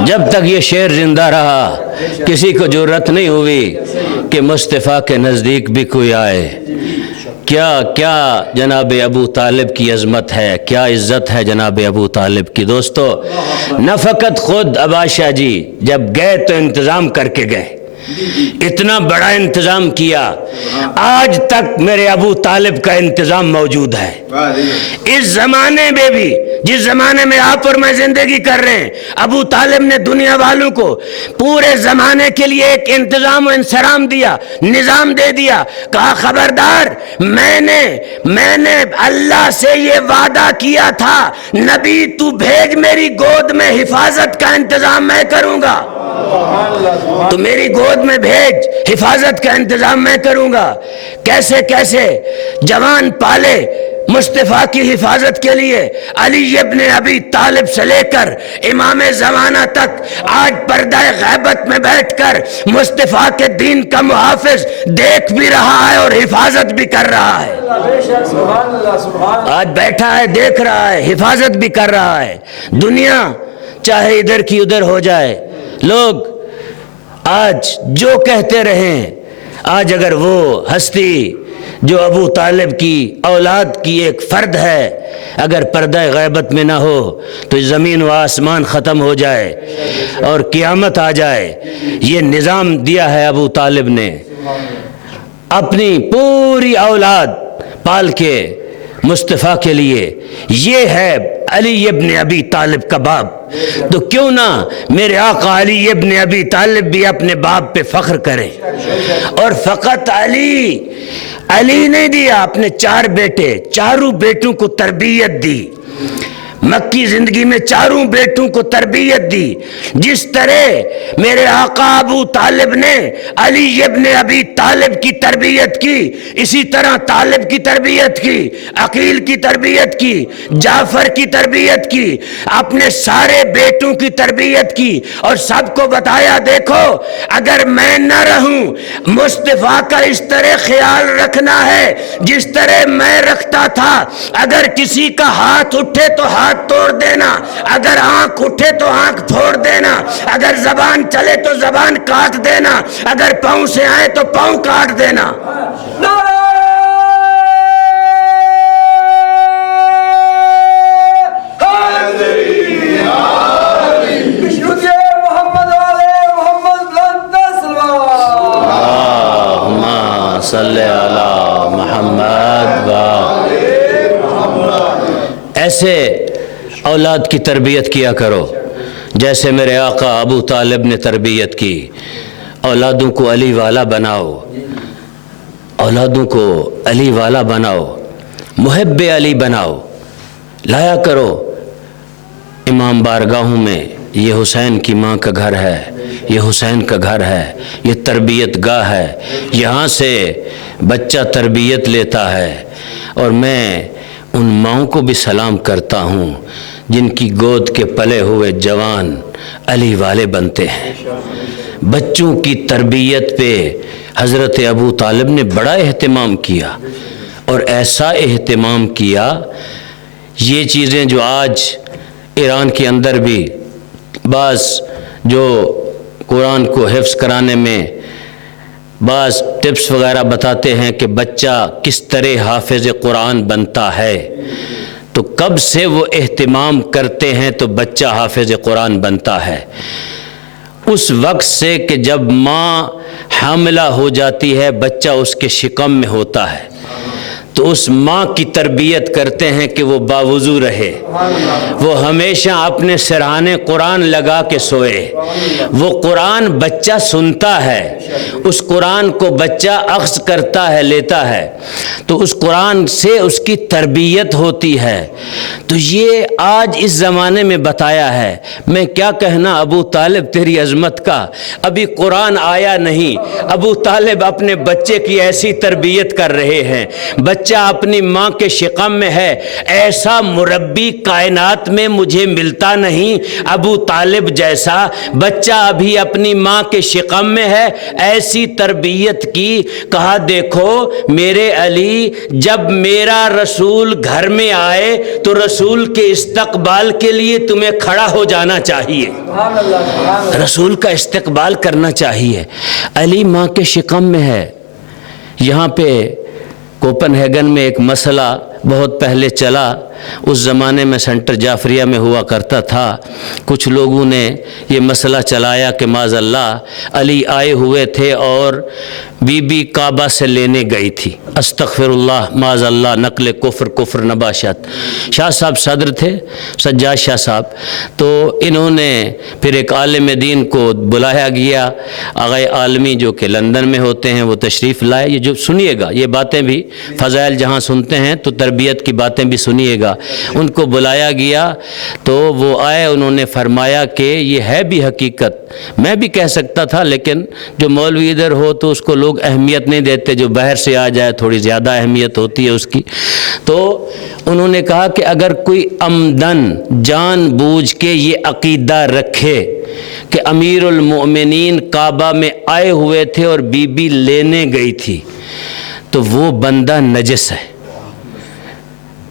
جب تک یہ شعر زندہ رہا کسی کو جرت نہیں ہوئی کہ مصطفیٰ کے نزدیک بھی کوئی آئے۔ کیا جناب ابو طالب کی عظمت ہے، کیا عزت ہے جناب ابو طالب کی۔ دوستو، نہ فقط خود عباس شاہ جی جب گئے تو انتظام کر کے گئے، اتنا بڑا انتظام کیا، آج تک میرے ابو طالب کا انتظام موجود ہے۔ اس زمانے میں بھی، جس زمانے میں آپ اور میں زندگی کر رہے ہیں، ابو طالب نے دنیا والوں کو پورے زمانے کے لیے ایک انتظام و انصرام دیا، نظام دے دیا، کہا خبردار، میں نے اللہ سے یہ وعدہ کیا تھا، نبی تو بھیج، میری گود میں حفاظت کا انتظام میں کروں گا، تو میری گود میں بھیج، حفاظت کا انتظام میں کروں گا۔ کیسے کیسے جوان پالے مصطفیٰ کی حفاظت کے لیے، علی ابن ابی طالب سے لے کر امام زمانہ تک، آج پردہ غیبت میں بیٹھ کر مصطفیٰ کے دین کا محافظ دیکھ بھی رہا ہے اور حفاظت بھی کر رہا ہے۔ آج بیٹھا ہے، دیکھ رہا ہے، حفاظت بھی کر رہا ہے۔ دنیا چاہے ادھر کی ادھر ہو جائے، لوگ آج جو کہتے رہیں، آج اگر وہ ہستی جو ابو طالب کی اولاد کی ایک فرد ہے، اگر پردہ غیبت میں نہ ہو تو زمین و آسمان ختم ہو جائے اور قیامت آ جائے۔ یہ نظام دیا ہے ابو طالب نے، اپنی پوری اولاد پال کے مصطفیٰ کے لیے۔ یہ ہے علی ابن ابی طالب کا باپ، تو کیوں نہ میرے آقا علی ابن ابی طالب بھی اپنے باپ پہ فخر کریں۔ اور فقط علی نہیں دیا، اپنے 4 بیٹے، چاروں بیٹوں کو تربیت دی۔ مکی زندگی میں چاروں بیٹوں کو تربیت دی. جس طرح میرے آقا ابو طالب نے علی ابن ابی طالب کی تربیت کی، اسی طرح طالب کی تربیت کی، عقیل کی تربیت کی، جعفر کی تربیت کی، اپنے سارے بیٹوں کی تربیت کی، اور سب کو بتایا دیکھو اگر میں نہ رہوں مصطفیٰ کا اس طرح خیال رکھنا ہے جس طرح میں رکھتا تھا. اگر کسی کا ہاتھ اٹھے تو ہاتھ توڑ دینا، اگر آنکھ اٹھے تو آنکھ پھوڑ دینا، اگر زبان چلے تو زبان کاٹ دینا، اگر پاؤں سے آئے تو پاؤں کاٹ دینا. صلی علی محمد. ایسے اولاد کی تربیت کیا کرو جیسے میرے آقا ابو طالب نے تربیت کی. اولادوں کو علی والا بناؤ، اولادوں کو علی والا بناؤ، محب علی بناؤ. لایا کرو امام بارگاہوں میں یہ حسین کی ماں کا گھر ہے، یہ حسین کا گھر ہے، یہ تربیت گاہ ہے، یہاں سے بچہ تربیت لیتا ہے. اور میں ان ماؤں کو بھی سلام کرتا ہوں جن کی گود کے پلے ہوئے جوان علی والے بنتے ہیں. بچوں کی تربیت پہ حضرت ابو طالب نے بڑا اہتمام کیا، اور ایسا اہتمام کیا یہ چیزیں جو آج ایران کے اندر بھی بعض جو قرآن کو حفظ کرانے میں بعض ٹپس وغیرہ بتاتے ہیں کہ بچہ کس طرح حافظ قرآن بنتا ہے، تو کب سے وہ اہتمام کرتے ہیں تو بچہ حافظ قرآن بنتا ہے. اس وقت سے کہ جب ماں حاملہ ہو جاتی ہے بچہ اس کے شکم میں ہوتا ہے تو اس ماں کی تربیت کرتے ہیں کہ وہ باوضو رہے، وہ ہمیشہ اپنے سرہانے قرآن لگا کے سوئے. وہ قرآن بچہ سنتا ہے، اس قرآن کو بچہ اخذ کرتا ہے، لیتا ہے، تو اس قرآن سے اس کی تربیت ہوتی ہے. تو یہ آج اس زمانے میں بتایا ہے. میں کیا کہنا ابو طالب تیری عظمت کا، ابھی قرآن آیا نہیں، ابو طالب اپنے بچے کی ایسی تربیت کر رہے ہیں. بچہ اپنی ماں کے شکم میں ہے، ایسا مربی کائنات میں مجھے ملتا نہیں ابو طالب جیسا. بچہ ابھی اپنی ماں کے شکم میں ہے، ایسی تربیت کی. کہا دیکھو میرے علی، جب میرا رسول گھر میں آئے تو رسول کے استقبال کے لیے تمہیں کھڑا ہو جانا چاہیے، رسول کا استقبال کرنا چاہیے. علی ماں کے شکم میں ہے. یہاں پہ کوپن ہیگن میں ایک مسئلہ بہت پہلے چلا، اس زمانے میں سینٹر جعفریہ میں ہوا کرتا تھا. کچھ لوگوں نے یہ مسئلہ چلایا کہ معاذ اللہ علی آئے ہوئے تھے اور بی بی کعبہ سے لینے گئی تھی. استغفر اللہ، معاذ اللہ، نقل کفر نباشت. شاہ صاحب صدر تھے، سجاد شاہ صاحب. تو انہوں نے پھر ایک عالم دین کو بلایا گیا، آغا عالمی جو کہ لندن میں ہوتے ہیں، وہ تشریف لائے. یہ جو سنیے گا یہ باتیں بھی فضائل جہاں سنتے ہیں تو تربیت کی باتیں بھی سنیے گا. ان کو بلایا گیا تو وہ آئے، انہوں نے فرمایا کہ یہ ہے بھی حقیقت. میں بھی کہہ سکتا تھا لیکن جو مولوی ادھر ہو تو اس کو لوگ اہمیت نہیں دیتے، جو باہر سے آ جائے تھوڑی زیادہ اہمیت ہوتی ہے اس کی. تو انہوں نے کہا کہ اگر کوئی عمدن جان بوجھ کے یہ عقیدہ رکھے کہ امیر المؤمنین کعبہ میں آئے ہوئے تھے اور بی بی لینے گئی تھی تو وہ بندہ نجس ہے،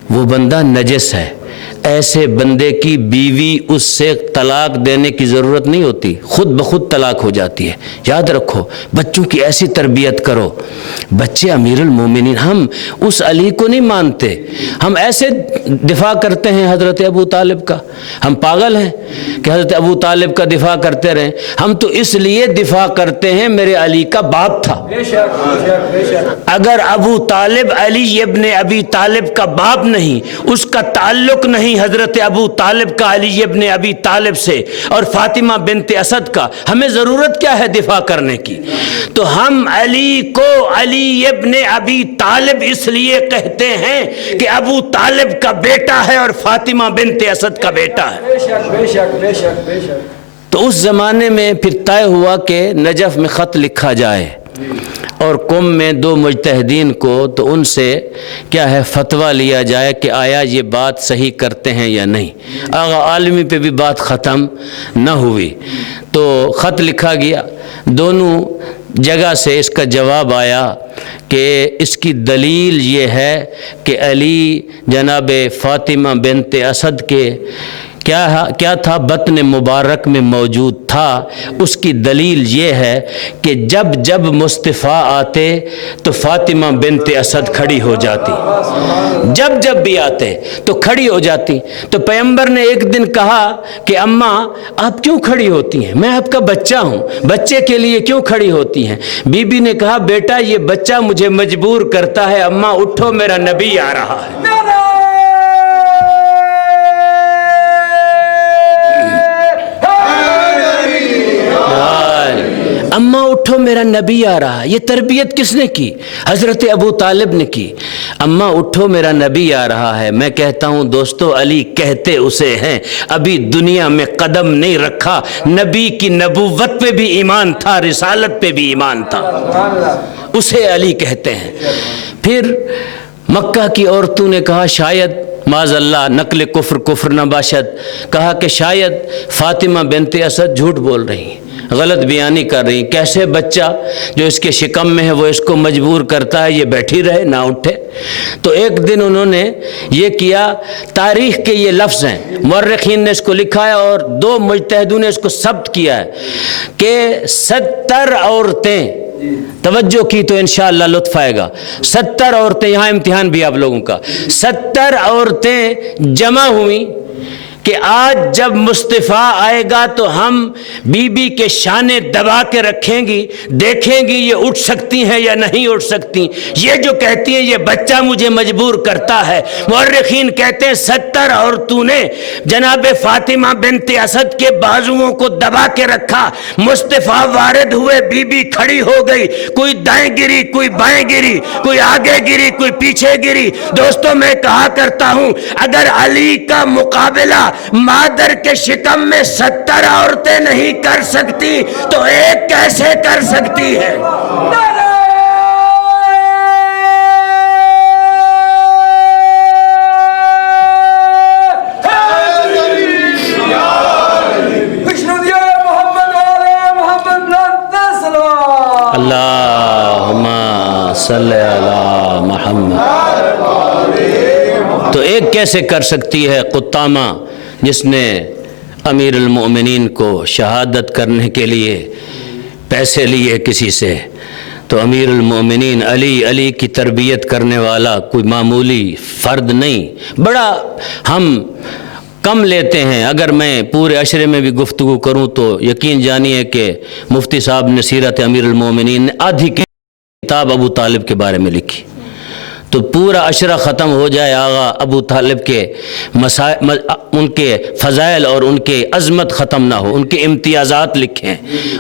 وہ بندہ نجس ہے. ایسے بندے کی بیوی اس سے طلاق دینے کی ضرورت نہیں ہوتی، خود بخود طلاق ہو جاتی ہے. یاد رکھو بچوں کی ایسی تربیت کرو. بچے امیر المومنین، ہم اس علی کو نہیں مانتے، ہم ایسے دفاع کرتے ہیں حضرت ابو طالب کا. ہم پاگل ہیں کہ حضرت ابو طالب کا دفاع کرتے رہیں. ہم تو اس لیے دفاع کرتے ہیں میرے علی کا باپ تھا. بے شک بے شک بے شک. اگر ابو طالب علی ابن ابی طالب کا باپ نہیں، اس کا تعلق نہیں حضرت ابو طالب کا علی ابن ابی طالب سے اور فاطمہ بنت اسد کا، ہمیں ضرورت کیا ہے دفاع کرنے کی؟ تو ہم علی کو علی ابن ابی طالب اس لیے کہتے ہیں کہ ابو طالب کا بیٹا ہے اور فاطمہ بنت اسد کا بیٹا ہے. بے شک بے شک بے شک بے شک. تو اس زمانے میں پھر طے ہوا کہ نجف میں خط لکھا جائے اور قم میں 2 مجتہدین کو، تو ان سے کیا ہے فتویٰ لیا جائے کہ آیا یہ بات صحیح کرتے ہیں یا نہیں. آغا عالمی پہ بھی بات ختم نہ ہوئی تو خط لکھا گیا. دونوں جگہ سے اس کا جواب آیا کہ اس کی دلیل یہ ہے کہ علی جناب فاطمہ بنت اسد کے کیا تھا بطن مبارک میں موجود تھا. اس کی دلیل یہ ہے کہ جب جب مصطفیٰ آتے تو فاطمہ بنت اسد کھڑی ہو جاتی، جب جب بھی آتے تو کھڑی ہو جاتی. تو پیغمبر نے ایک دن کہا کہ اماں آپ کیوں کھڑی ہوتی ہیں؟ میں آپ کا بچہ ہوں، بچے کے لیے کیوں کھڑی ہوتی ہیں؟ بی بی نے کہا بیٹا یہ بچہ مجھے مجبور کرتا ہے، اماں اٹھو میرا نبی آ رہا ہے. اماں اٹھو میرا نبی آ رہا ہے. یہ تربیت کس نے کی؟ حضرت ابو طالب نے کی. اماں اٹھو میرا نبی آ رہا ہے. میں کہتا ہوں دوستو علی کہتے اسے ہیں، ابھی دنیا میں قدم نہیں رکھا، نبی کی نبوت پہ بھی ایمان تھا، رسالت پہ بھی ایمان تھا، اسے علی کہتے ہیں. پھر مکہ کی عورتوں نے کہا شاید معاذ اللہ نقل کفر نہ باشد، کہا کہ شاید فاطمہ بنت اسد جھوٹ بول رہی ہیں، غلط بیانی کر رہی ہیں. کیسے بچہ جو اس کے شکم میں ہے وہ اس کو مجبور کرتا ہے یہ بیٹھی رہے نہ اٹھے؟ تو ایک دن انہوں نے یہ کیا، تاریخ کے یہ لفظ ہیں، مورخین نے اس کو لکھا ہے اور 2 مجتہدوں نے اس کو ثبت کیا ہے کہ 70 عورتیں، توجہ کی تو انشاءاللہ لطف آئے گا، 70 عورتیں، یہاں امتحان بھی آپ لوگوں کا، 70 عورتیں جمع ہوئیں کہ آج جب مصطفیٰ آئے گا تو ہم بی بی کے شانے دبا کے رکھیں گی، دیکھیں گی یہ اٹھ سکتی ہیں یا نہیں اٹھ سکتی. یہ جو کہتی ہیں یہ بچہ مجھے مجبور کرتا ہے، مورخین کہتے ہیں 70 عورتوں نے جناب فاطمہ بنت اسد کے بازوؤں کو دبا کے رکھا. مصطفیٰ وارد ہوئے، بی بی کھڑی ہو گئی، کوئی دائیں گری، کوئی بائیں گری، کوئی آگے گری، کوئی پیچھے گری. دوستو میں کہا کرتا ہوں اگر علی کا مقابلہ مادر کے شکم میں 70 عورتیں نہیں کر سکتی تو ایک کیسے کر سکتی ہے؟ اللہم صلی علی محمد. تو ایک کیسے کر سکتی ہے؟ قطامہ جس نے امیر المؤمنین کو شہادت کرنے کے لیے پیسے لیے کسی سے، تو امیر المؤمنین علی کی تربیت کرنے والا کوئی معمولی فرد نہیں، بڑا ہم کم لیتے ہیں. اگر میں پورے عشرے میں بھی گفتگو کروں تو یقین جانیے کہ مفتی صاحب نے سیرت امیر المؤمنین نے آدھی کتاب ابو طالب کے بارے میں لکھی، تو پورا عشرہ ختم ہو جائے آغا ابو طالب کے ان کے فضائل اور ان کے عظمت ختم نہ ہو. ان کے امتیازات لکھیں،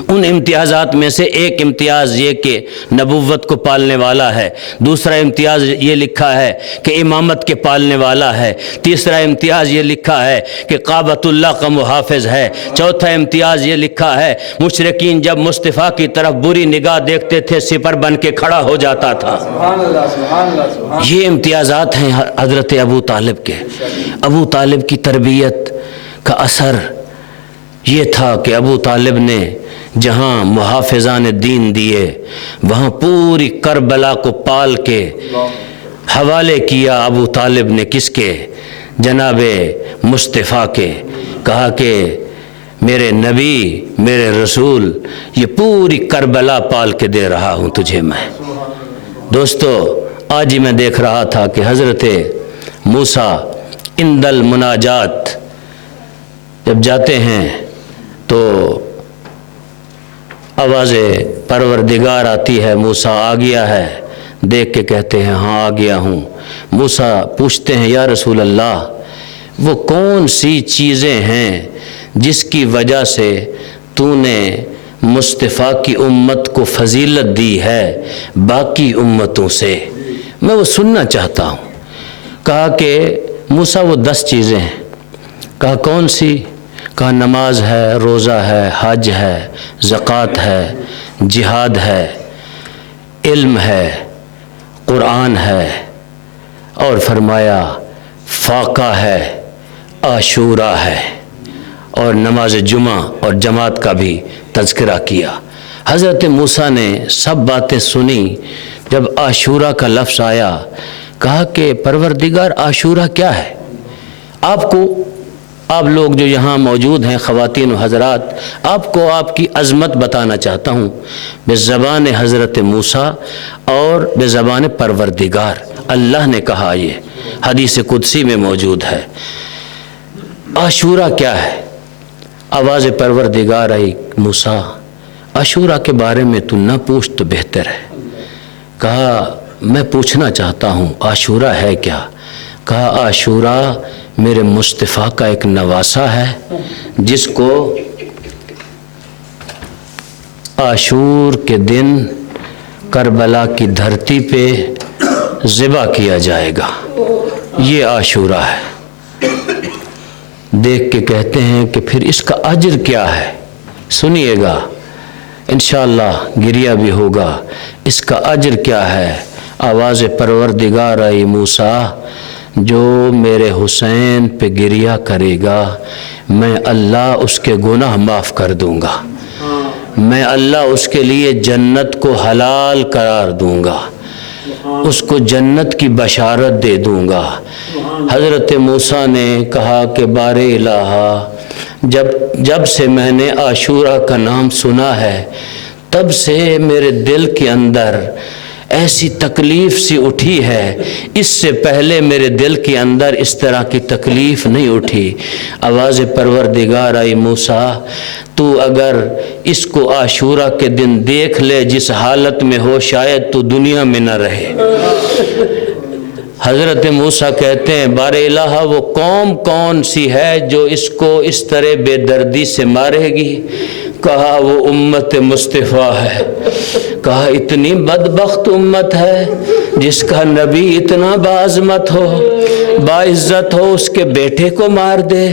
ان امتیازات میں سے ایک امتیاز یہ کہ نبوت کو پالنے والا ہے، دوسرا امتیاز یہ لکھا ہے کہ امامت کے پالنے والا ہے، تیسرا امتیاز یہ لکھا ہے کہ کعبۃ اللہ کا محافظ ہے، چوتھا امتیاز یہ لکھا ہے مشرکین جب مصطفیٰ کی طرف بری نگاہ دیکھتے تھے سپر بن کے کھڑا ہو جاتا تھا. سبحان اللہ سبحان اللہ. یہ امتیازات ہیں حضرت ابو طالب کے. ابو طالب کی تربیت کا اثر یہ تھا کہ ابو طالب نے جہاں محافظان دین دیے وہاں پوری کربلا کو پال کے حوالے کیا. ابو طالب نے کس کے؟ جناب مصطفیٰ کے. کہا کہ میرے نبی میرے رسول یہ پوری کربلا پال کے دے رہا ہوں تجھے میں. دوستو آج ہی میں دیکھ رہا تھا کہ حضرت موسیٰ عند المناجات جب جاتے ہیں تو آواز پروردگار آتی ہے، موسیٰ آ گیا ہے؟ دیکھ کے کہتے ہیں ہاں آ گیا ہوں۔ موسیٰ پوچھتے ہیں یا رسول اللہ وہ کون سی چیزیں ہیں جس کی وجہ سے تو نے مصطفیٰ کی امت کو فضیلت دی ہے باقی امتوں سے؟ میں وہ سننا چاہتا ہوں۔ کہا کہ موسیٰ وہ 10 چیزیں ہیں۔ کہا کون سی؟ کہا نماز ہے، روزہ ہے، حج ہے، زکوٰۃ ہے، جہاد ہے، علم ہے، قرآن ہے، اور فرمایا فاقہ ہے، عاشورہ ہے، اور نماز جمعہ اور جماعت کا بھی تذکرہ کیا۔ حضرت موسیٰ نے سب باتیں سنی۔ جب عاشورہ کا لفظ آیا کہا کہ پروردگار عاشورہ کیا ہے؟ آپ لوگ جو یہاں موجود ہیں، خواتین و حضرات، آپ کو آپ کی عظمت بتانا چاہتا ہوں بزبان حضرت موسیٰ اور بزبان پروردگار۔ اللہ نے کہا، یہ حدیث قدسی میں موجود ہے۔ عاشورہ کیا ہے؟ آواز پروردگار آئی، موسیٰ عاشورہ کے بارے میں تو نہ پوچھ تو بہتر ہے۔ کہا میں پوچھنا چاہتا ہوں عاشورہ ہے کیا؟ کہا عاشورہ میرے مصطفیٰ کا ایک نواسہ ہے جس کو عاشور کے دن کربلا کی دھرتی پہ ذبح کیا جائے گا، یہ عاشورہ ہے۔ دیکھ کے کہتے ہیں کہ پھر اس کا اجر کیا ہے؟ سنیے گا انشاءاللہ، گریہ بھی ہوگا۔ اس کا اجر کیا ہے؟ آواز پروردگار آئی، موسیٰ جو میرے حسین پہ گریہ کرے گا میں اللہ اس کے گناہ معاف کر دوں گا، میں اللہ اس کے لیے جنت کو حلال قرار دوں گا، اس کو جنت کی بشارت دے دوں گا۔ حضرت موسیٰ نے کہا کہ بار الہ، جب سے میں نے عاشورہ کا نام سنا ہے تب سے میرے دل کے اندر ایسی تکلیف سی اٹھی ہے، اس سے پہلے میرے دل کے اندر اس طرح کی تکلیف نہیں اٹھی۔ آواز پروردگار آئی، موسیٰ تو اگر اس کو عاشورہ کے دن دیکھ لے جس حالت میں ہو شاید تو دنیا میں نہ رہے۔ حضرت موسیٰ کہتے ہیں بار الہ وہ قوم کون سی ہے جو اس کو اس طرح بے دردی سے مارے گی؟ کہا وہ امت مصطفیٰ ہے۔ کہا اتنی بدبخت امت ہے جس کا نبی اتنا باعظمت ہو، باعزت ہو، اس کے بیٹے کو مار دے۔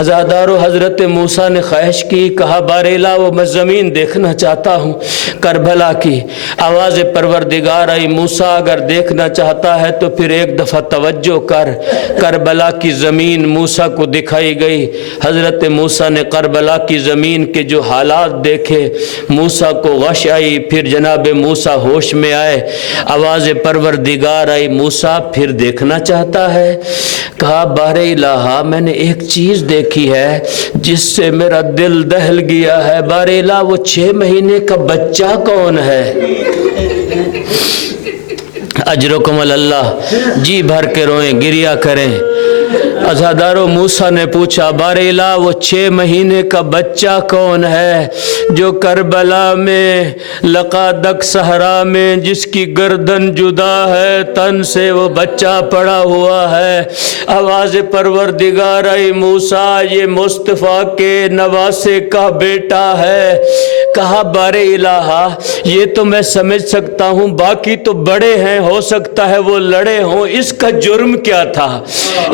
عزادارو حضرت موسیٰ نے خواہش کی، کہا بار الہ وہ میں زمین دیکھنا چاہتا ہوں کربلا کی۔ آواز پروردگار آئی، موسیٰ اگر دیکھنا چاہتا ہے تو پھر ایک دفعہ توجہ کر۔ کربلا کی زمین موسیٰ کو دکھائی گئی۔ حضرت موسیٰ نے کربلا کی زمین کے جو حالات دیکھے، موسیٰ کو غش آئی، پھر جناب موسیٰ ہوش میں آئے۔ آواز پروردگار آئی، موسیٰ پھر دیکھنا چاہتا ہے؟ کہا بار الہ میں نے ایک چیز دیکھی ہے جس سے میرا دل دہل گیا ہے۔ بار الہ وہ 6 مہینے کا بچہ کون ہے؟ اجرکم اللہ، جی بھر کے روئیں، گریہ کریں۔ عزادارو موسیٰ نے پوچھا بار الہ وہ 6 مہینے کا بچہ کون ہے جو کربلا میں لقادق صحرا میں جس کی گردن جدا ہے، تن سے وہ بچہ پڑا ہوا ہے؟ آواز پروردگار آئی، موسیٰ یہ مصطفیٰ کے نواسے کا بیٹا ہے۔ کہا بار الہ یہ تو میں سمجھ سکتا ہوں، باقی تو بڑے ہیں، ہو سکتا ہے وہ لڑے ہوں، اس کا جرم کیا تھا؟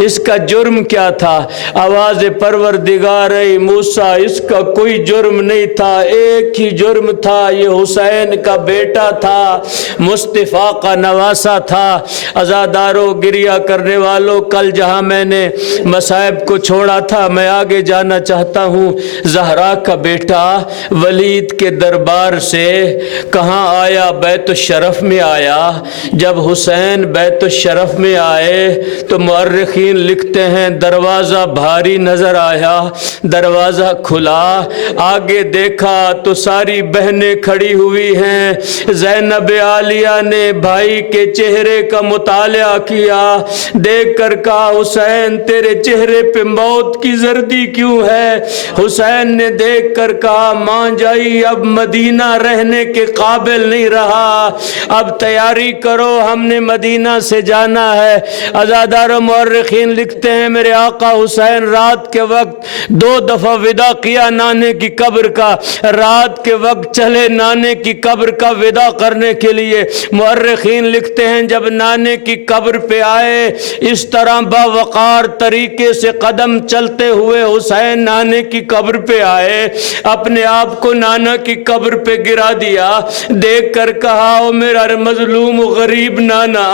اس کا جرم کیا تھا؟ آواز پروردگار آئی، موسیٰ اس کا کوئی جرم نہیں تھا، ایک ہی جرم تھا، یہ حسین کا بیٹا تھا، مصطفیٰ کا نواسا تھا۔ عزادارو گریہ کرنے والوں، کل جہاں میں نے مصائب کو چھوڑا تھا میں آگے جانا چاہتا ہوں۔ زہرا کا بیٹا ولید یزید کے دربار سے کہاں آیا؟ بیت الشرف میں آیا۔ جب حسین بیت الشرف میں آئے تو مورخین لکھتے ہیں دروازہ بھاری نظر آیا، دروازہ کھلا، آگے دیکھا تو ساری بہنیں کھڑی ہوئی ہیں۔ زینب عالیہ نے بھائی کے چہرے کا مطالعہ کیا، دیکھ کر کہا حسین تیرے چہرے پہ موت کی زردی کیوں ہے؟ حسین نے دیکھ کر کہا ماں جائی اب مدینہ رہنے کے قابل نہیں رہا، اب تیاری کرو ہم نے مدینہ سے جانا ہے۔ عزادار و مورخین لکھتے ہیں میرے آقا حسین رات کے وقت 2 دفعہ ودا کیا نانے کی قبر کا، رات کے وقت چلے نانے کی قبر کا ودا کرنے کے لیے۔ مورخین لکھتے ہیں جب نانے کی قبر پہ آئے اس طرح باوقار طریقے سے قدم چلتے ہوئے حسین نانے کی قبر پہ آئے، اپنے آپ کو نانا کی قبر پہ گرا دیا، دیکھ کر کہا او میرا مظلوم غریب نانا،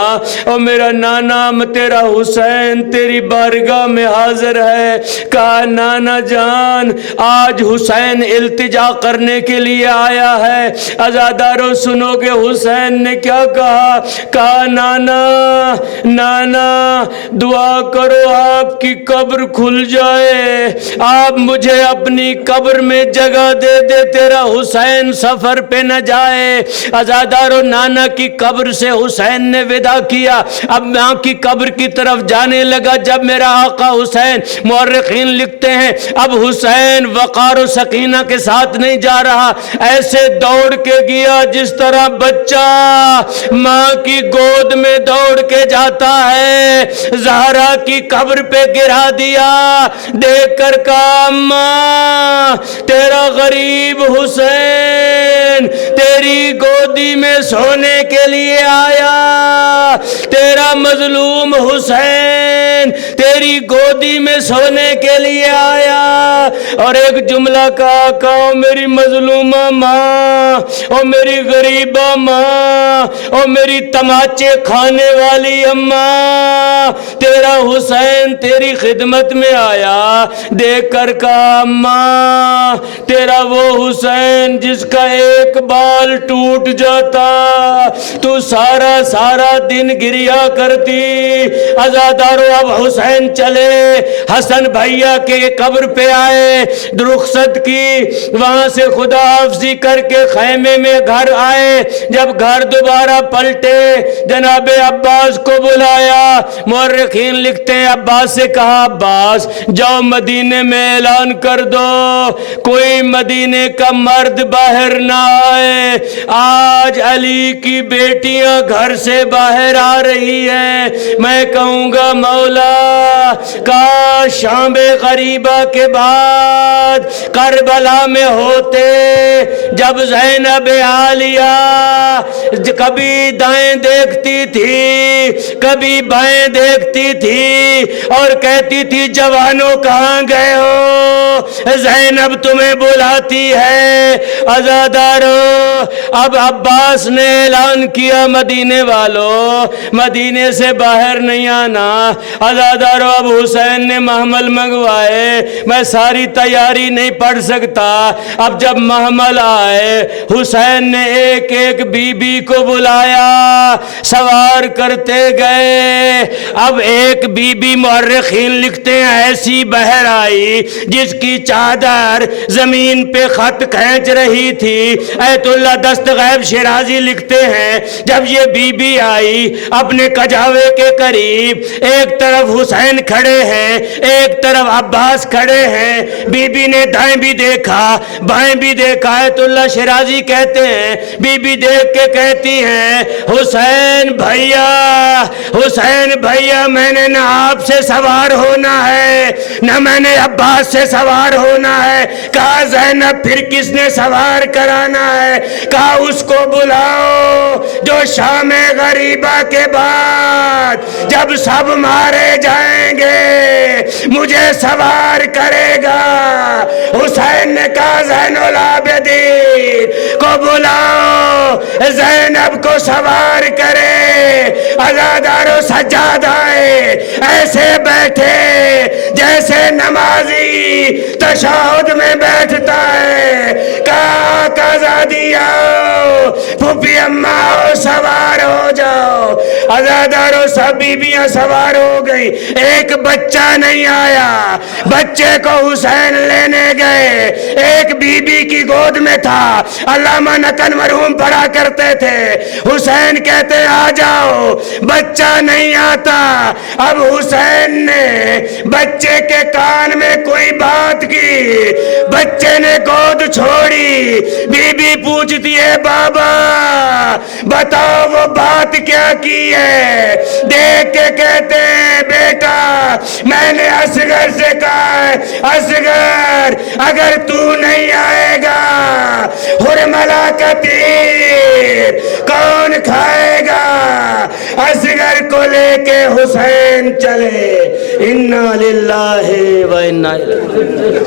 او میرا نانا تیرا حسین تیری بارگاہ میں حاضر ہے۔ کہا نانا جان آج حسین التجا کرنے کے لیے آیا ہے۔ عزادارو سنو گے حسین نے کیا کہا؟ کہا نانا نانا دعا کرو آپ کی قبر کھل جائے، آپ مجھے اپنی قبر میں جگہ دے دے، تیرا حسین سفر پہ نہ جائے۔ عزادارو نانا کی قبر سے حسین نے ودا کیا، اب ماں کی قبر کی طرف جانے لگا۔ جب میرا آقا حسین، مورخین لکھتے ہیں اب حسین وقار و سکینہ کے ساتھ نہیں جا رہا، ایسے دوڑ کے گیا جس طرح بچہ ماں کی گود میں دوڑ کے جاتا ہے۔ زہرا کی قبر پہ گرا دیا، دیکھ کر کہا ماں تیرا غریب حسین تیری گودی میں سونے کے لیے آیا، تیرا مظلوم حسین تیری گودی میں سونے کے لیے آیا۔ اور ایک جملہ کہا کہو میری مظلومہ ماں، او میری غریبہ ماں، او میری تماچے کھانے والی اماں، تیرا حسین تیری خدمت میں آیا۔ دیکھ کر کہا ماں تیرا وہ حسین جس کا ایک بال ٹوٹ جاتا تو سارا سارا دن گریا کرتی۔ عزادارو اب حسین چلے، حسن بھائیا کے قبر پہ آئے، رخصت کی، وہاں سے خدا حافظی کر کے خیمے میں گھر آئے۔ جب گھر دوبارہ پلٹے جناب عباس کو بلایا، مورخین لکھتے ہیں عباس سے کہا عباس جاؤ مدینے میں اعلان کر دو کوئی مدینے کا مرد باہر نہ آئے، آج علی کی بیٹیاں گھر سے باہر آ رہی ہیں۔ میں کہوں گا مولا کاش شام غریبہ کے بعد کربلا میں ہوتے، جب زینب عالیہ کبھی دائیں دیکھتی تھی کبھی بائیں دیکھتی تھی اور کہتی تھی جوانوں کہاں گئے ہو، زینب تمہیں بلاتی ہے۔ عزادارو اب عباس نے اعلان کیا مدینے والوں مدینے سے باہر نہیں آنا۔ عزادارو اب حسین نے محمل منگوائے، میں ساری تیاری نہیں پڑھ سکتا۔ اب جب محمل آئے حسین نے ایک ایک بی بی کو بلایا، سوار کرتے گئے۔ اب ایک بی بی مورخین لکھتے ہیں ایسی بہر آئی جس کی چادر زمین پہ خط کھینچ رہی تھی۔ ایت اللہ دستغیب شیرازی لکھتے ہیں جب یہ بی بی آئی اپنے کجاوے کے قریب، ایک طرف حسین کھڑے ہیں ایک طرف عباس کھڑے ہیں، بی بی نے دائیں بھی دیکھا بائیں بھی دیکھا۔ ایت اللہ شیرازی کہتے ہیں بی بی دیکھ کے کہتی ہیں حسین بھیا میں نے نہ آپ سے سوار ہونا ہے نہ میں نے عباس سے سوار ہونا ہے۔ کہا زینب پھر کس نے سوار کرانا ہے؟ کہا اس کو بلاؤ جو شام غریبہ کے بعد جب سب مارے جائیں گے مجھے سوار کرے گا۔ حسین نے کہا زین العابدین کو بلاؤ زینب کو سوار کرے۔ عزادارو سجاد آئے ایسے بیٹھے جیسے نمازی تشہد میں بیٹھتا ہے۔ کہا آزادی آؤ، پھوپھی اماں آؤ، سوار ہو جاؤ۔ عزادارو سب بیبیاں سوار ہو گئی، ایک بچہ نہیں آیا، بچے کو حسین لینے گئے، ایک بی بی کی گود میں تھا۔ علامہ نقن مرحوم پڑھا کرتے تھے، حسین کہتے آ جاؤ، بچہ نہیں آتا۔ اب حسین نے بچے کے کان میں کوئی بات کی، بچے نے گود چھوڑی، بی بی پوچھتی ہے بابا بتاؤ وہ بات کیا کی ہے؟ دیکھ کے کہتے ہیں بیٹا میں نے اصغر سے کہا ہے اصغر اگر تو نہیں آئے گا حرملہ کا تیر کون کھائے گا؟ اصغر کو لے کے حسین چلے۔ انا للہ و انا الیہ